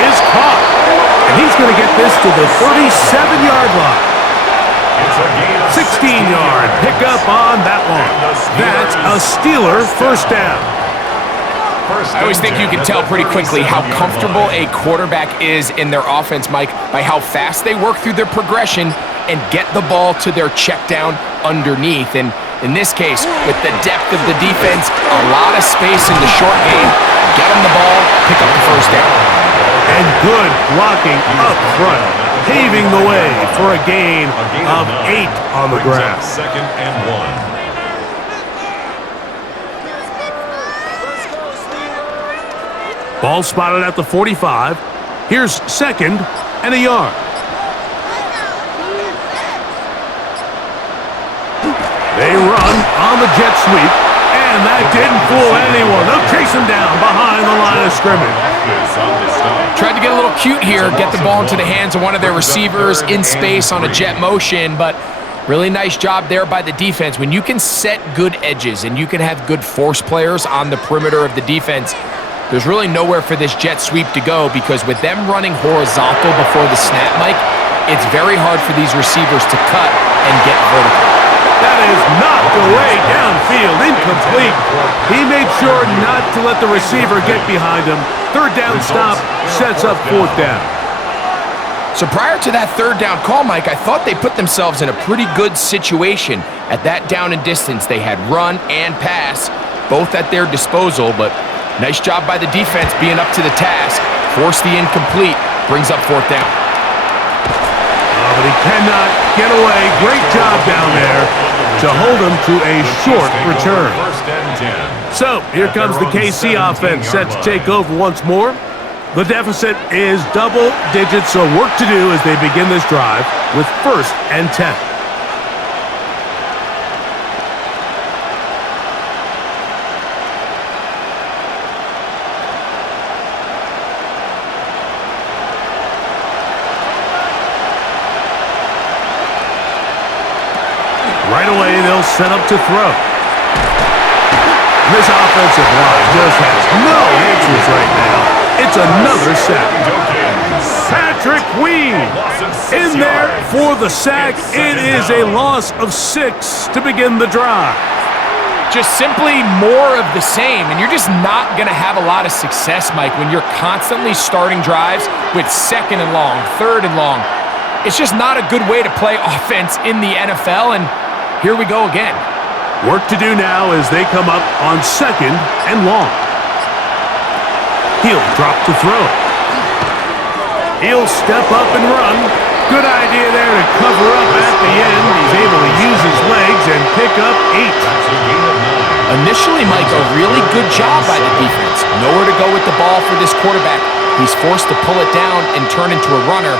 is caught. And he's going to get this to the 37-yard line. 16-yard pickup on that one. That's a Steeler first down. I always think you can tell pretty quickly how comfortable a quarterback is in their offense, Mike, by how fast they work through their progression and get the ball to their check down underneath. And in this case, with the depth of the defense, a lot of space in the short game, get them the ball, pick up the first down. And good blocking up front, paving the way for a gain of 8 on the ground. 2nd and 1. Ball spotted at the 45. Here's 2nd and a yard. They run on the jet sweep, and that didn't fool anyone. They'll chase him down behind the line of scrimmage. Tried to get a little cute here, get the ball into the hands of one of their receivers in space on a jet motion, but really nice job there by the defense. When you can set good edges and you can have good force players on the perimeter of the defense, there's really nowhere for this jet sweep to go, because with them running horizontal before the snap, Mike, it's very hard for these receivers to cut and get vertical. That is knocked away downfield, incomplete. He made sure not to let the receiver get behind him. 3rd down stop sets up 4th down. So prior to that 3rd down call, Mike, I thought they put themselves in a pretty good situation. At that down and distance, they had run and pass, both at their disposal, but nice job by the defense being up to the task. Force the incomplete, brings up 4th down. But he cannot get away. Great job down there to hold him to a short return. So here comes the KC offense set to take over once more. The deficit is double digits, so work to do as they begin this drive with 1st and 10. Right away, they'll set up to throw. This offensive line just has no answers right now. It's another sack. Patrick Weed in there for the sack. It is a loss of 6 to begin the drive. Just simply more of the same, and you're just not going to have a lot of success, Mike, when you're constantly starting drives with 2nd and long, 3rd and long. It's just not a good way to play offense in the NFL, and here we go again. Work to do now as they come up on 2nd and long. He'll drop to throw. He'll step up and run. Good idea there to cover up at the end. He's able to use his legs and pick up 8. Initially, Mike, a really good job by the defense. Nowhere to go with the ball for this quarterback. He's forced to pull it down and turn into a runner.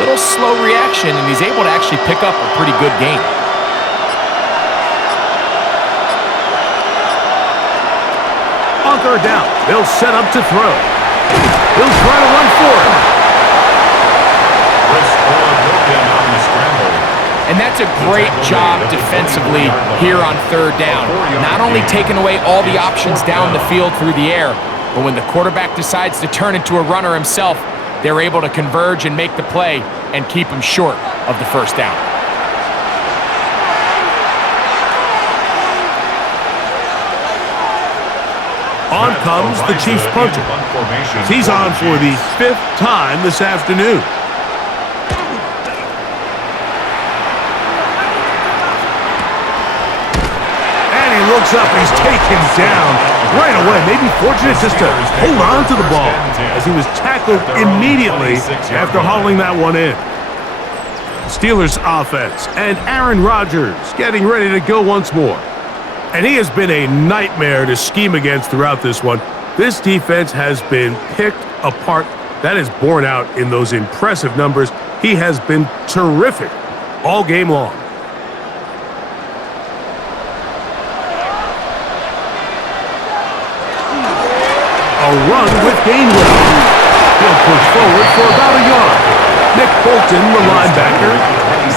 Little slow reaction, and he's able to actually pick up a pretty good game. On 3rd down, they'll set up to throw. He'll try to run for it. And that's a great job defensively here on 3rd down. Not only taking away all the options down the field through the air, but when the quarterback decides to turn into a runner himself, they're able to converge and make the play and keep him short of the 1st down. On comes the Chiefs punter. He's on for the 5th time this afternoon. looks up, he's taken down right away. Maybe fortunate just to hold on to the ball as he was tackled immediately after hauling that one in. Steelers offense and Aaron Rodgers getting ready to go once more. And he has been a nightmare to scheme against throughout this one. This defense has been picked apart. That is borne out in those impressive numbers. He has been terrific all game long. A run with Gainwell. He'll push forward for about a yard. Nick Bolton, the linebacker,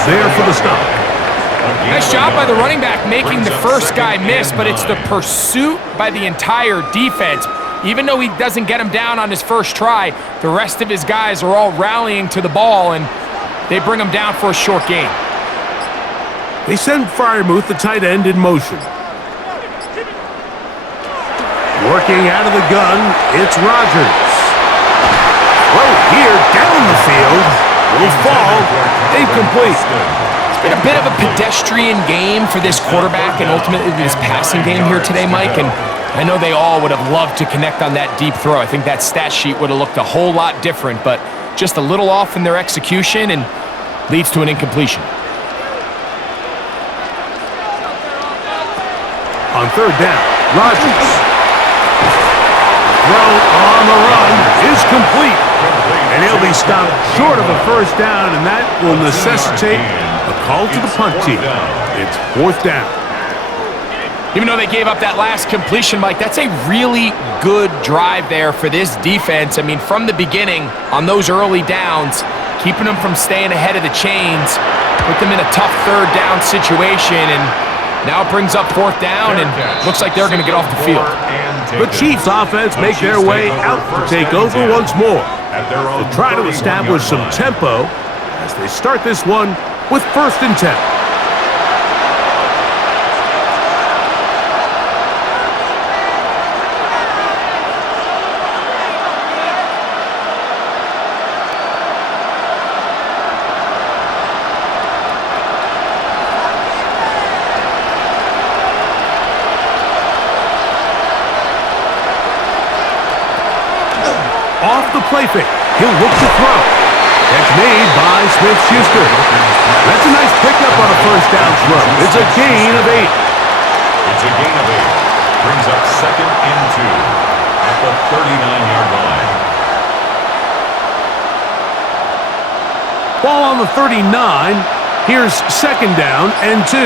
there for the stop. Nice job by the running back making the first guy miss, but it's the pursuit by the entire defense. Even though he doesn't get him down on his first try, the rest of his guys are all rallying to the ball, and they bring him down for a short gain. They send Freiermuth, the tight end, in motion. Working out of the gun, it's Rodgers. Throw here down the field. Will fall. Incomplete. It's been a bit of a pedestrian game for this quarterback and ultimately this passing game here today, Mike. And I know they all would have loved to connect on that deep throw. I think that stat sheet would have looked a whole lot different, but just a little off in their execution and leads to an incompletion. On third down, Rodgers. Throw on the run is complete. And he'll be stopped short of a first down, and that will necessitate a call to the punt team. It's fourth down. Even though they gave up that last completion, Mike, that's a really good drive there for this defense. I mean, from the beginning, on those early downs, keeping them from staying ahead of the chains, put them in a tough third down situation, and now it brings up fourth down, and looks like they're going to get off the field. The Chiefs offense make their way out to take over once more. They try to establish some tempo as they start this one with 1st and 10. Off the play fake, he'll look to throw. Catch made by Smith-Schuster. That's a nice pickup on a first down throw. It's a gain of 8. It's a gain of 8. Brings up 2nd and 2 at the 39-yard line. Ball on the 39. Here's 2nd down and 2.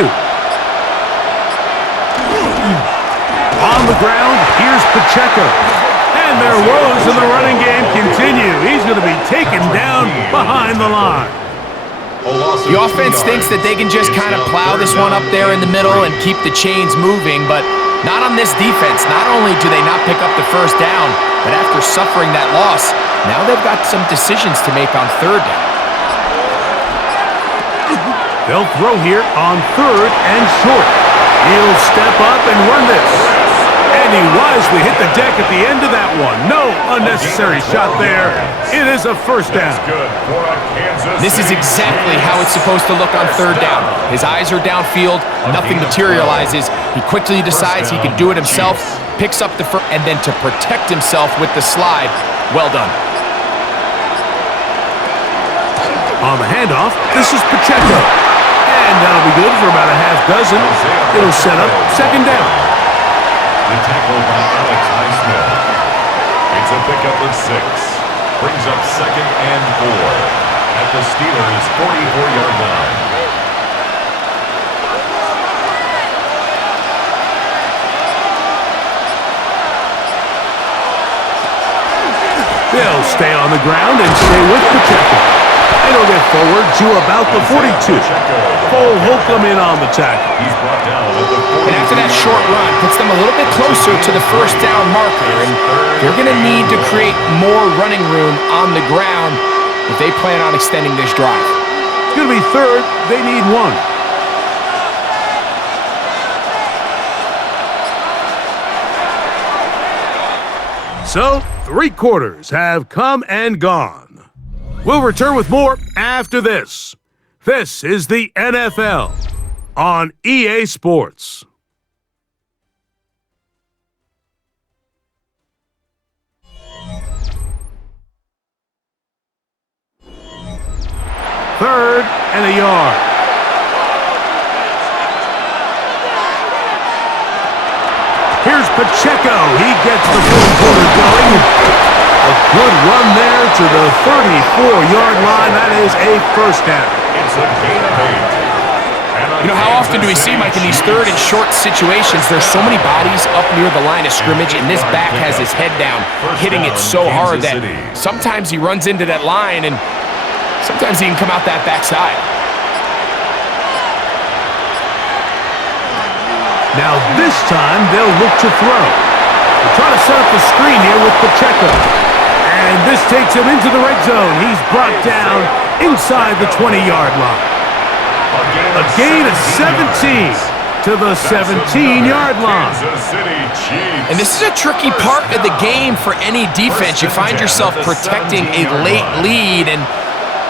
On the ground, here's Pacheco. And their woes in the running game continue. He's going to be taken down behind the line. The offense thinks that they can just kind of plow this one up there in the middle and keep the chains moving, but not on this defense. Not only do they not pick up the first down, but after suffering that loss, now they've got some decisions to make on 3rd down. They'll throw here on 3rd and short. He'll step up and run this. And he wisely hit the deck at the end of that one. No unnecessary shot there. It is a first down. This is exactly how it's supposed to look on 3rd down. His eyes are downfield. Nothing materializes. He quickly decides he can do it himself, picks up the first, and then to protect himself with the slide. Well done. On the handoff, this is Pacheco. And that'll be good for about a half dozen. It'll set up 2nd down. The tackle by Alex Highsmith. It's a pickup of 6. Brings up 2nd and 4 at the Steelers' 44-yard line. They'll stay on the ground and stay with Pacheco. And he'll get forward to about the 42. Cole Holcomb in on the tackle. He's brought down at the 42. And after that short run, puts them a little bit closer to the first down marker, and they're going to need to create more running room on the ground if they plan on extending this drive. It's going to be 3rd. They need 1. So, 3 quarters have come and gone. We'll return with more after this. This is the NFL on EA Sports. yard. Here's Pacheco. He gets the fourth quarter going. A good run there to the 34-yard line. That is a first down. It's a gain of 8. You know, how often do we see, Mike, in these third and short situations, there's so many bodies up near the line of scrimmage, and this back has his head down, hitting it so hard that sometimes he runs into that line, and sometimes he can come out that backside. Now this time, they'll look to throw. They're trying to set up the screen here with Pacheco. And this takes him into the red zone. He's brought down inside the 20-yard line. A gain of 17 to the 17-yard line. And this is a tricky part of the game for any defense. You find yourself protecting a late lead, and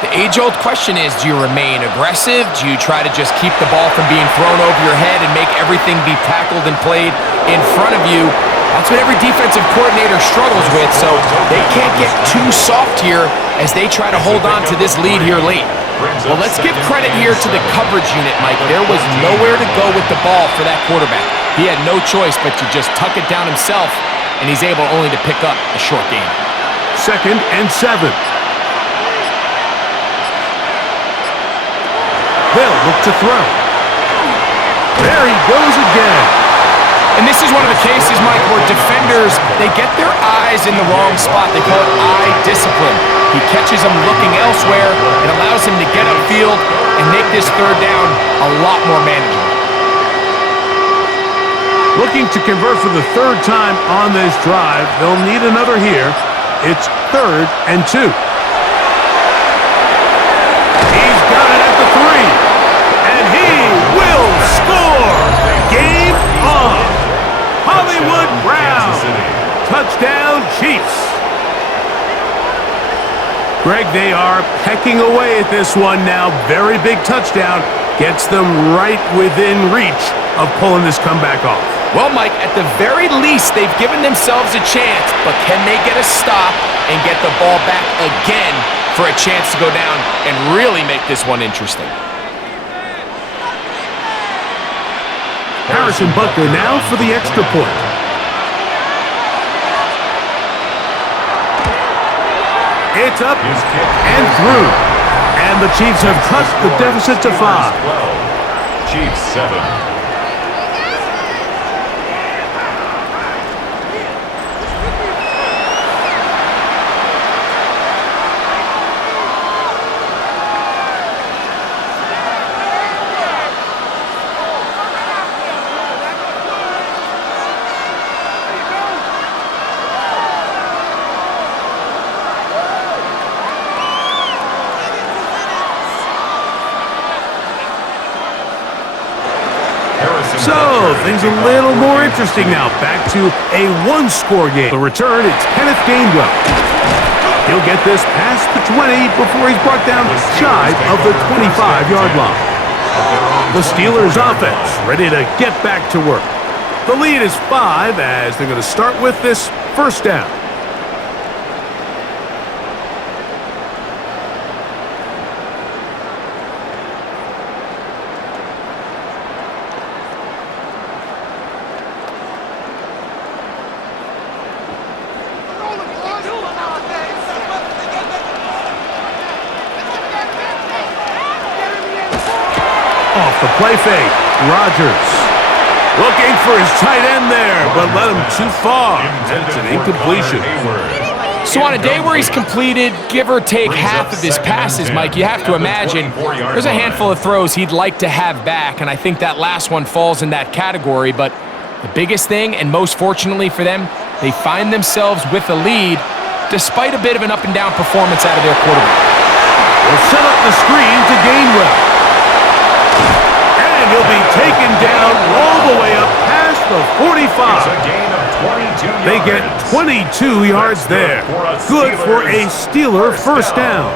the age-old question is, do you remain aggressive? Do you try to just keep the ball from being thrown over your head and make everything be tackled and played in front of you? That's what every defensive coordinator struggles with, so they can't get too soft here as they try to hold on to this lead here late. Well, let's give credit here to the coverage unit, Mike. There was nowhere to go with the ball for that quarterback. He had no choice but to just tuck it down himself, and he's able only to pick up a short gain. 2nd and 7. They'll look to throw. There he goes again. And this is one of the cases, Mike, where defenders, they get their eyes in the wrong spot. They call it eye discipline. He catches them looking elsewhere. It allows him to get upfield and make this third down a lot more manageable. Looking to convert for the third time on this drive. They'll need another here. It's 3rd and 2. He's got it at the 3. And he will score. Game on. Hollywood Brown. Touchdown, Chiefs. Greg, they are pecking away at this one now. Very big touchdown. Gets them right within reach of pulling this comeback off. Well, Mike, at the very least, they've given themselves a chance, but can they get a stop and get the ball back again for a chance to go down and really make this one interesting? Harrison Butker now for the extra point. It's up and through. And the Chiefs have cut the deficit to 5. Chiefs 7. So, things a little more interesting now. Back to a one-score game. The return, it's Kenneth Gainwell. He'll get this past the 20 before he's brought down shy of the 25-yard line. The Steelers offense ready to get back to work. The lead is 5 as they're going to start with this first down. Off the play fake, Rodgers. Looking for his tight end there, but led him too far. That's an incompletion. So on a day where he's completed, give or take half of his passes, Mike, you have to imagine there's a handful of throws he'd like to have back, and I think that last one falls in that category. But the biggest thing, and most fortunately for them, they find themselves with a lead despite a bit of an up-and-down performance out of their quarterback. They'll set up the screen to Gainwell. And he'll be taken down all the way up past the 45. It's a gain of 22 yards. They get 22 yards there. Good for a Steeler first down.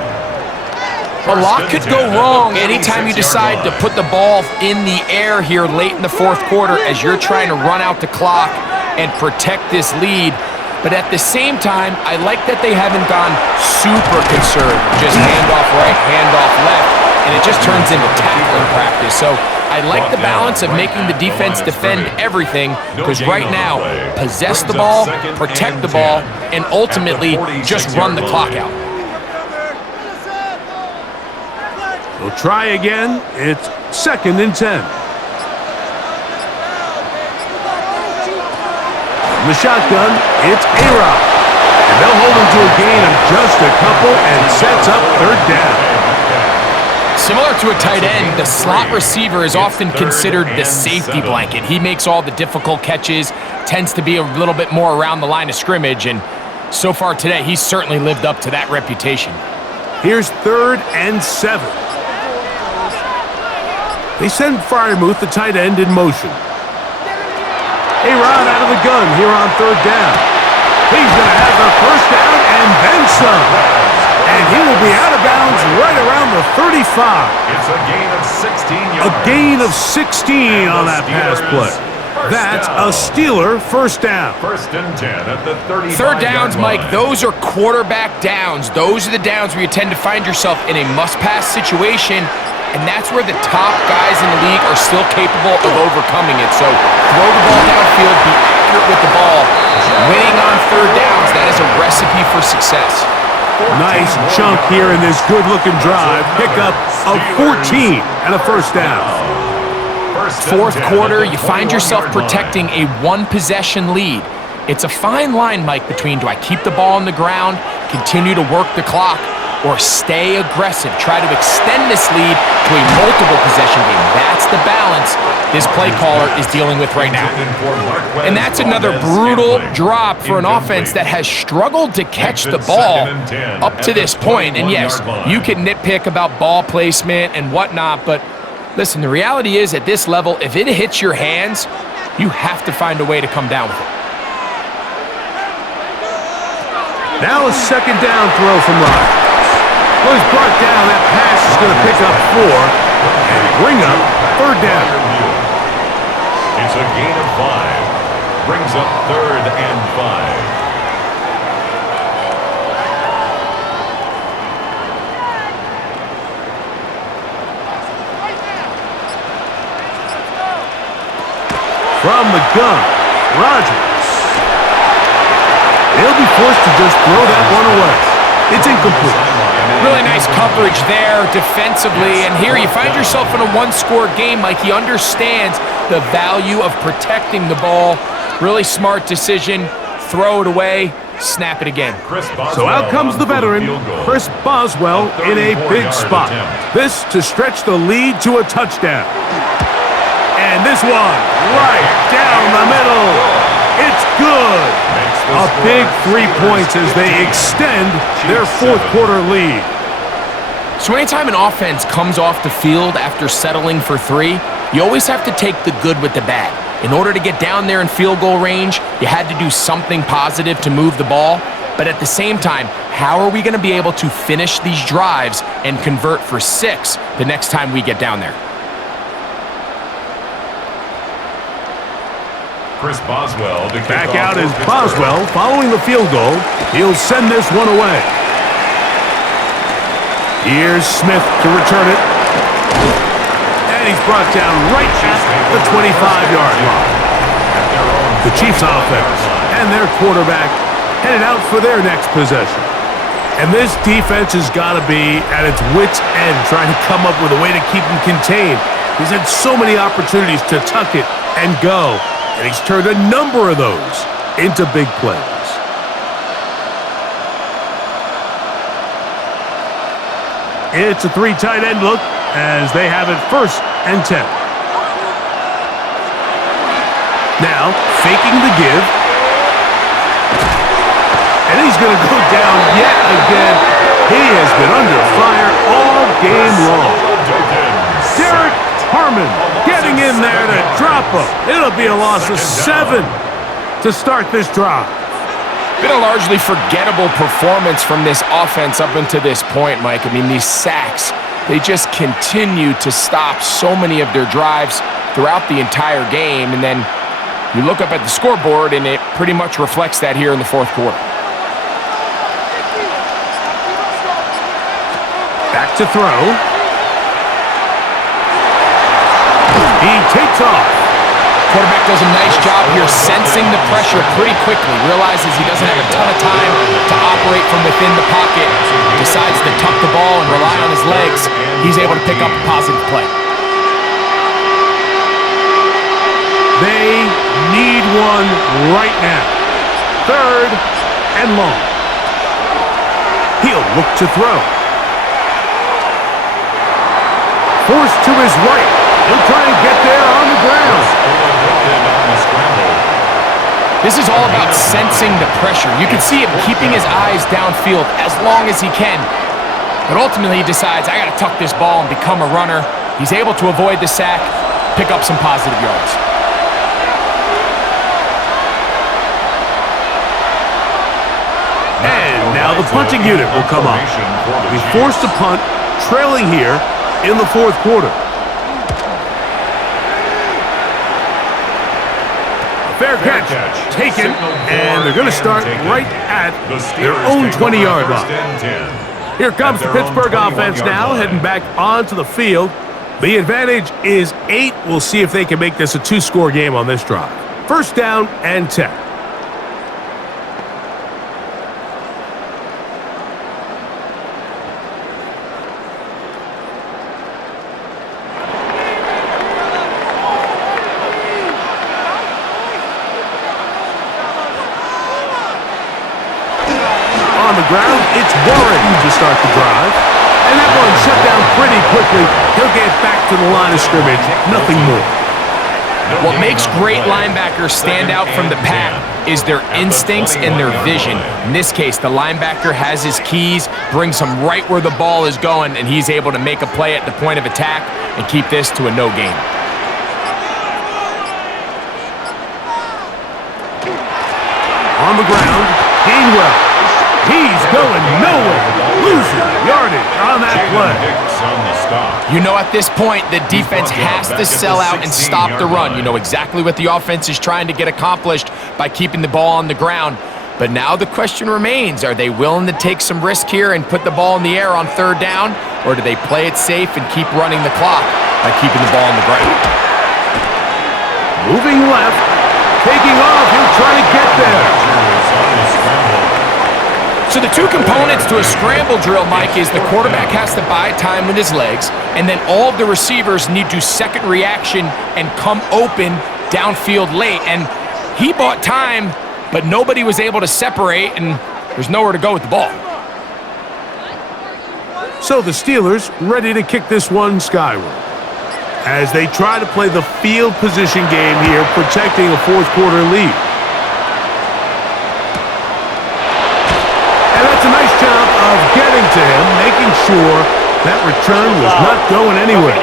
A lot could go wrong anytime you decide to put the ball in the air here late in the fourth quarter as you're trying to run out the clock and protect this lead. But at the same time, I like that they haven't gone super conservative. Just handoff right, handoff left. and it just turns into tackling practice. So I like the balance of making the defense defend everything, because right now, possess the ball, protect the ball, and ultimately just run the clock out. We'll try again. It's 2nd and 10. In the shotgun, it's A-Rod. And they'll hold him to a gain of just a couple and sets up 3rd down. Similar to a tight end, the slot receiver is often considered the safety blanket. He makes all the difficult catches, tends to be a little bit more around the line of scrimmage, and so far today, he's certainly lived up to that reputation. Here's 3rd and 7. They send Freiermuth, the tight end, in motion. A-Rod out of the gun here on 3rd down. He's going to have the 1st down and then some. And he will be out of bounds right around the 35. It's a gain of 16 yards. A gain of 16 on that pass play. That's a Steeler 1st down. 1st and 10 at the 35. 3rd downs, Mike, those are quarterback downs. Those are the downs where you tend to find yourself in a must-pass situation, and that's where the top guys in the league are still capable of overcoming it. So throw the ball downfield, be accurate with the ball. Winning on 3rd downs, that is a recipe for success. Nice chunk here in this good-looking drive. Pickup of 14 and a 1st down. 4th quarter, you find yourself protecting a 1-possession lead. It's a fine line, Mike, between do I keep the ball on the ground, continue to work the clock, or stay aggressive, try to extend this lead to a multiple possession game. That's the balance this play caller is dealing with right now. And that's another brutal drop for an offense that has struggled to catch the ball up to this point. And yes, you can nitpick about ball placement and whatnot, but listen, the reality is at this level, if it hits your hands, you have to find a way to come down with it. Now a 2nd down throw from Ryan. Well, he's brought down. That pass is going to pick up 4 and bring up 3rd down. It's a gain of 5. Brings up 3rd and 5. From the gun, Rodgers. He'll be forced to just throw that one away. It's incomplete. Really nice coverage there defensively, and here you find yourself in a 1-score game. Mike, he understands the value of protecting the ball. Really smart decision. Throw it away, snap it again. So out comes the veteran, Chris Boswell, in a big spot. This to stretch the lead to a touchdown. And this one, right down the middle. It's good. A big 3 points as they extend their 4th quarter lead. So anytime an offense comes off the field after settling for 3, you always have to take the good with the bad. In order to get down there in field goal range, you had to do something positive to move the ball. But at the same time, how are we going to be able to finish these drives and convert for 6 the next time we get down there? Chris Boswell to kick Back off out for is Pittsburgh. Boswell following the field goal. He'll send this one away. Here's Smith to return it. And he's brought down right at the 25-yard line. The Chiefs offense and their quarterback headed out for their next possession. And this defense has got to be at its wits' end trying to come up with a way to keep him contained. He's had so many opportunities to tuck it and go. And he's turned a number of those into big plays. It's a 3 tight end look as they have it 1st and 10. Now, faking the give. And he's going to go down yet again. He has been under fire all game long. Derek Harmon getting in there to drop him. It'll be a loss of 7 to start this drive. Been a largely forgettable performance from this offense up until this point, Mike. I mean, these sacks, they just continue to stop so many of their drives throughout the entire game. And then you look up at the scoreboard, and it pretty much reflects that here in the 4th quarter. Back to throw. He takes off. Quarterback does a nice job here sensing the pressure pretty quickly, realizes he doesn't have a ton of time to operate from within the pocket, decides to tuck the ball and rely on his legs. He's able to pick up a positive play. They need one right now. 3rd and long. He'll look to throw. Forced to his right. He'll try and get there on the ground. This is all about sensing the pressure. You can see him keeping his eyes downfield as long as he can. But ultimately he decides, I got to tuck this ball and become a runner. He's able to avoid the sack, pick up some positive yards. And now the punting unit will come up. He's forced to punt, trailing here in the 4th quarter. Fair catch taken, and they're going to start right at their own 20-yard line. Here comes the Pittsburgh offense now, heading back onto the field. The advantage is 8. We'll see if they can make this a 2-score game on this drive. 1st down and 10. On the ground, it's Warren to start the drive. And that one shut down pretty quickly. He'll get back to the line of scrimmage. Nothing more. What makes great linebackers stand out from the pack is their instincts and their vision. In this case, the linebacker has his keys, brings him right where the ball is going, and he's able to make a play at the point of attack and keep this to a no gain. On the ground, Gainwell. He's going nowhere. Losing yardage on that play. You know, at this point, the defense has to sell out and stop the run. You know exactly what the offense is trying to get accomplished by keeping the ball on the ground. But now the question remains, are they willing to take some risk here and put the ball in the air on 3rd down? Or do they play it safe and keep running the clock by keeping the ball on the ground? Moving left. Taking off. He'll try to get there. So the two components to a scramble drill, Mike, is the quarterback has to buy time with his legs, and then all of the receivers need to second reaction and come open downfield late. And he bought time, but nobody was able to separate, and there's nowhere to go with the ball. So the Steelers ready to kick this one skyward as they try to play the field position game here, protecting a 4th quarter lead. That's a nice job of getting to him, making sure that return was not going anywhere.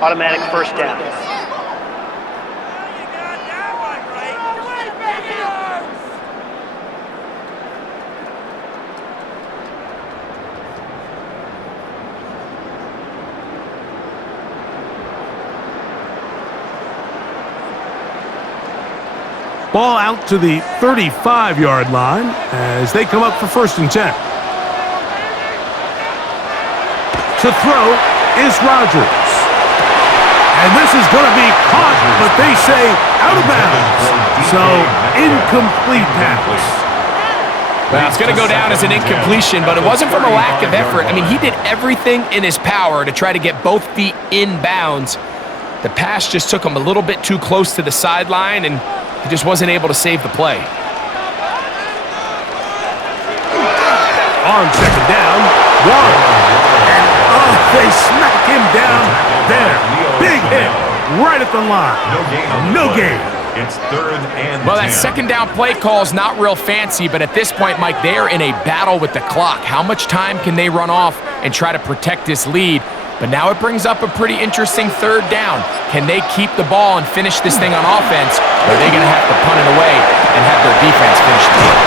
Automatic 1st down. Ball out to the 35-yard line as they come up for 1st and 10. To throw is Rodgers. And this is going to be caught, but they say out of bounds. So, incomplete pass. Well, it's going to go down as an incompletion, but it wasn't from a lack of effort. I mean, he did everything in his power to try to get both feet in bounds. The pass just took him a little bit too close to the sideline, and he just wasn't able to save the play. On 2nd down, Warren. And they smack him down there. Big hit right at the line. No gain. It's 3rd and 10. Well, that 2nd down play call is not real fancy, but at this point, Mike, they are in a battle with the clock. How much time can they run off and try to protect this lead? But now it brings up a pretty interesting 3rd down. Can they keep the ball and finish this thing on offense, or are they going to have to punt it away and have their defense finish the game?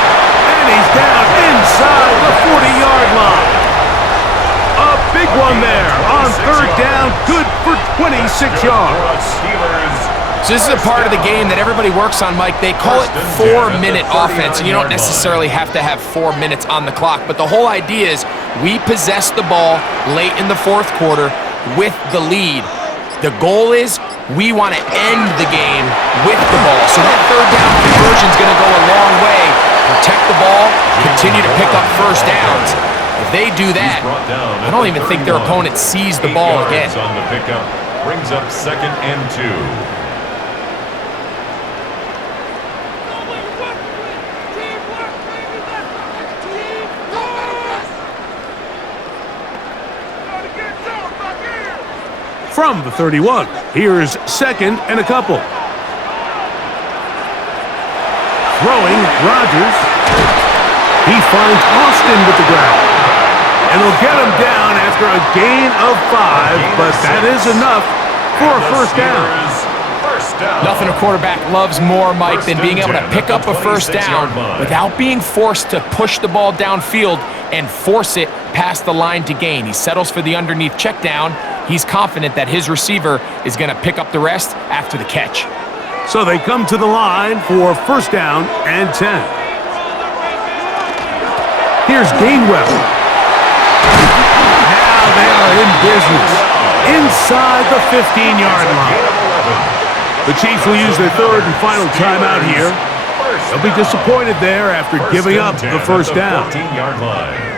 And he's down inside the 40-yard line. A big one there on 3rd down, good for 26 yards. Steelers So this is a part of the game that everybody works on, Mike. They call it 4-minute offense, and you don't necessarily have to have 4 minutes on the clock, but the whole idea is we possess the ball late in the fourth quarter with the lead. The goal is we want to end the game with the ball. So that third down conversion is going to go a long way. Protect the ball, continue to pick up first downs. If they do that, I don't even think their opponent sees the ball again. On the pickup, brings up 2nd and 2. From the 31, here's 2nd and a couple. Throwing, Rodgers. He finds Austin with the ground. And he'll get him down after a gain of 5, but that is enough for a first down. Nothing a quarterback loves more, Mike, than being able to pick up a first down without being forced to push the ball downfield and force it past the line to gain. He settles for the underneath check down. He's confident that his receiver is going to pick up the rest after the catch. So they come to the line for first down and 10. Here's Gainwell. Now they are in business inside the 15-yard line. The Chiefs will use their third and final timeout here. They'll be disappointed there after giving up the first down. 15-yard line.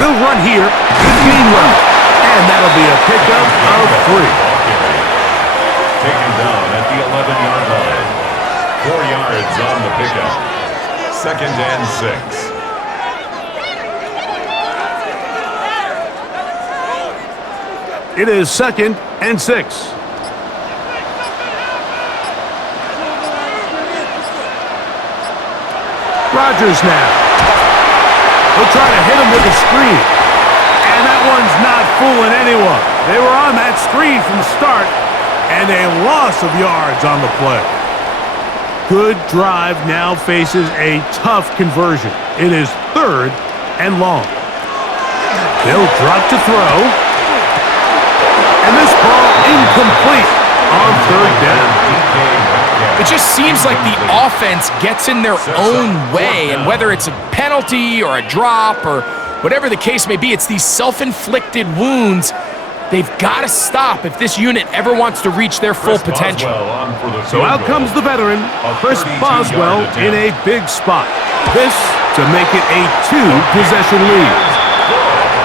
They'll run here with Gainwell, and that'll be a pickup of 3. Taken down at the 11-yard line. 4 yards on the pickup. 2nd and 6. It is 2nd and 6. Rodgers now. He'll try to hit him with a screen. And that one's not fooling anyone. They were on that screen from the start, and a loss of yards on the play. Good drive now faces a tough conversion. It is 3rd and long. They'll drop to throw. And this ball incomplete on 3rd down. It just seems like the offense gets in their own way, and whether it's a penalty or a drop or whatever the case may be, it's these self-inflicted wounds. They've got to stop if this unit ever wants to reach their full potential. So out comes the veteran, Chris Boswell, in a big spot. This to make it a 2-possession lead.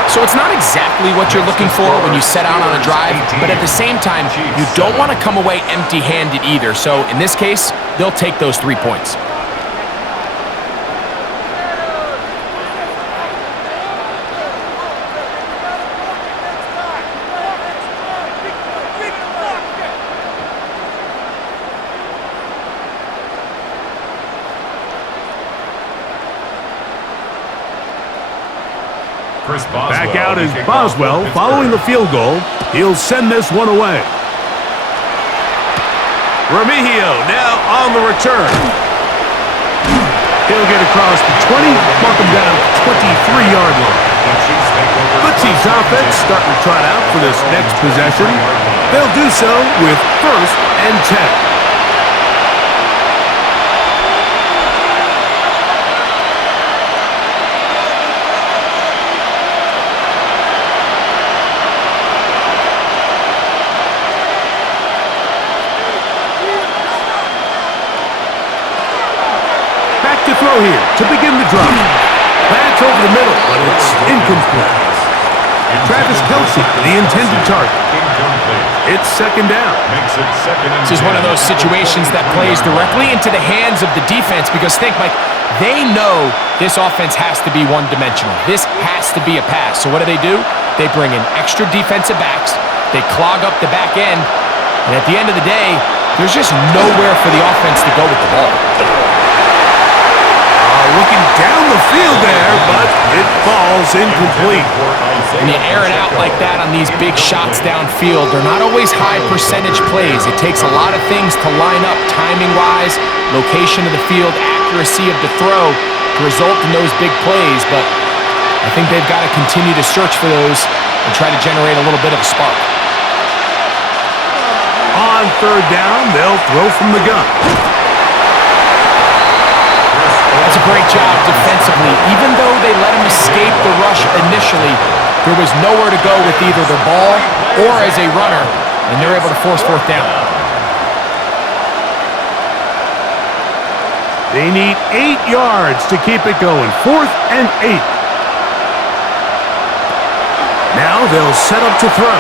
So it's not exactly what you're looking for when you set out on a drive, but at the same time, you don't want to come away empty-handed either. So in this case, they'll take those 3 points. Back out is Boswell following the field goal. He'll send this one away. Remigio now on the return. He'll get across the 20, mark him down at the 23-yard line. The Chiefs offense starting to trot out for this next possession. They'll do so with 1st and 10. Throw here to begin the drive. That's over the middle, but it's incomplete. Travis Kelce, the intended target. It's 2nd down. This is one of those situations that plays directly into the hands of the defense because think, Mike, they know this offense has to be one-dimensional. This has to be a pass. So what do? They bring in extra defensive backs. They clog up the back end. And at the end of the day, there's just nowhere for the offense to go with the ball. Looking down the field there, but it falls incomplete. When you air it out like that on these big shots downfield, they're not always high percentage plays. It takes a lot of things to line up timing-wise, location of the field, accuracy of the throw to result in those big plays, but I think they've got to continue to search for those and try to generate a little bit of a spark. On third down, they'll throw from the gun. That's a great job defensively. Even though they let him escape the rush initially, there was nowhere to go with either the ball or as a runner, and they're able to force fourth down. They need 8 yards to keep it going. 4th and 8. Now they'll set up to throw.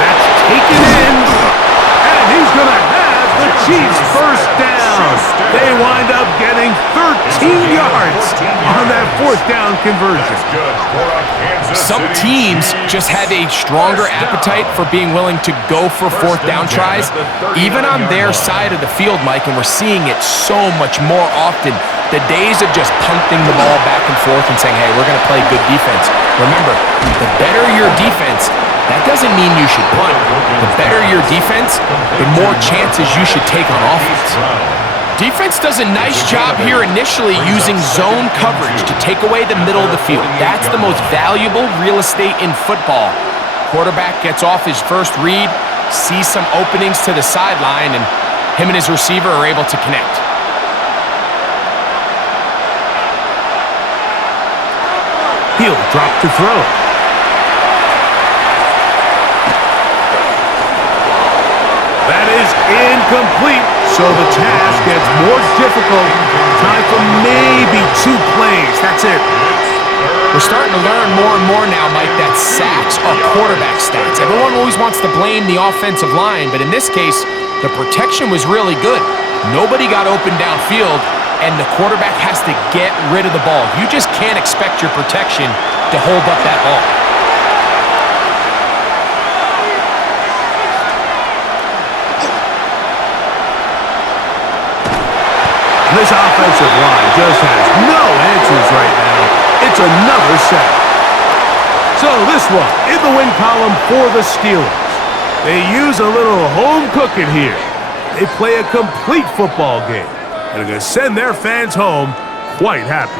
That's taken in, and he's going to have the Chiefs first down. They wind up getting 13 yards on that 4th down conversion. Some teams just have a stronger appetite for being willing to go for fourth down tries, even on their side of the field, Mike, and we're seeing it so much more often. The days of just punting the ball back and forth and saying, hey, we're going to play good defense. Remember, the better your defense, that doesn't mean you should punt. The better your defense, the more chances you should take on offense. Defense does a nice job here initially using zone coverage to take away the middle of the field. That's the most valuable real estate in football. Quarterback gets off his first read, sees some openings to the sideline, and him and his receiver are able to connect. He'll drop to throw. That is incomplete, so the task gets more difficult. Time for maybe 2 plays. That's it. We're starting to learn more and more now, Mike, that sacks are quarterback stats. Everyone always wants to blame the offensive line, but in this case, the protection was really good. Nobody got open downfield, and the quarterback has to get rid of the ball. You just can't expect your protection to hold up that ball. This offensive line just has no answers right now. It's another sack. So this one in the win column for the Steelers. They use a little home cooking here. They play a complete football game, and are going to send their fans home quite happy.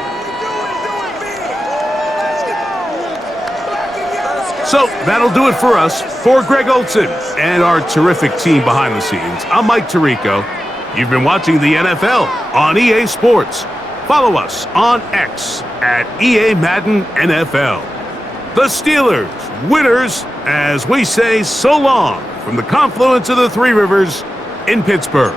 So that'll do it for us. For Greg Olson and our terrific team behind the scenes, I'm Mike Tirico. You've been watching the NFL on EA Sports. Follow us on X at EA Madden NFL. The Steelers, winners, as we say so long from the confluence of the Three Rivers in Pittsburgh.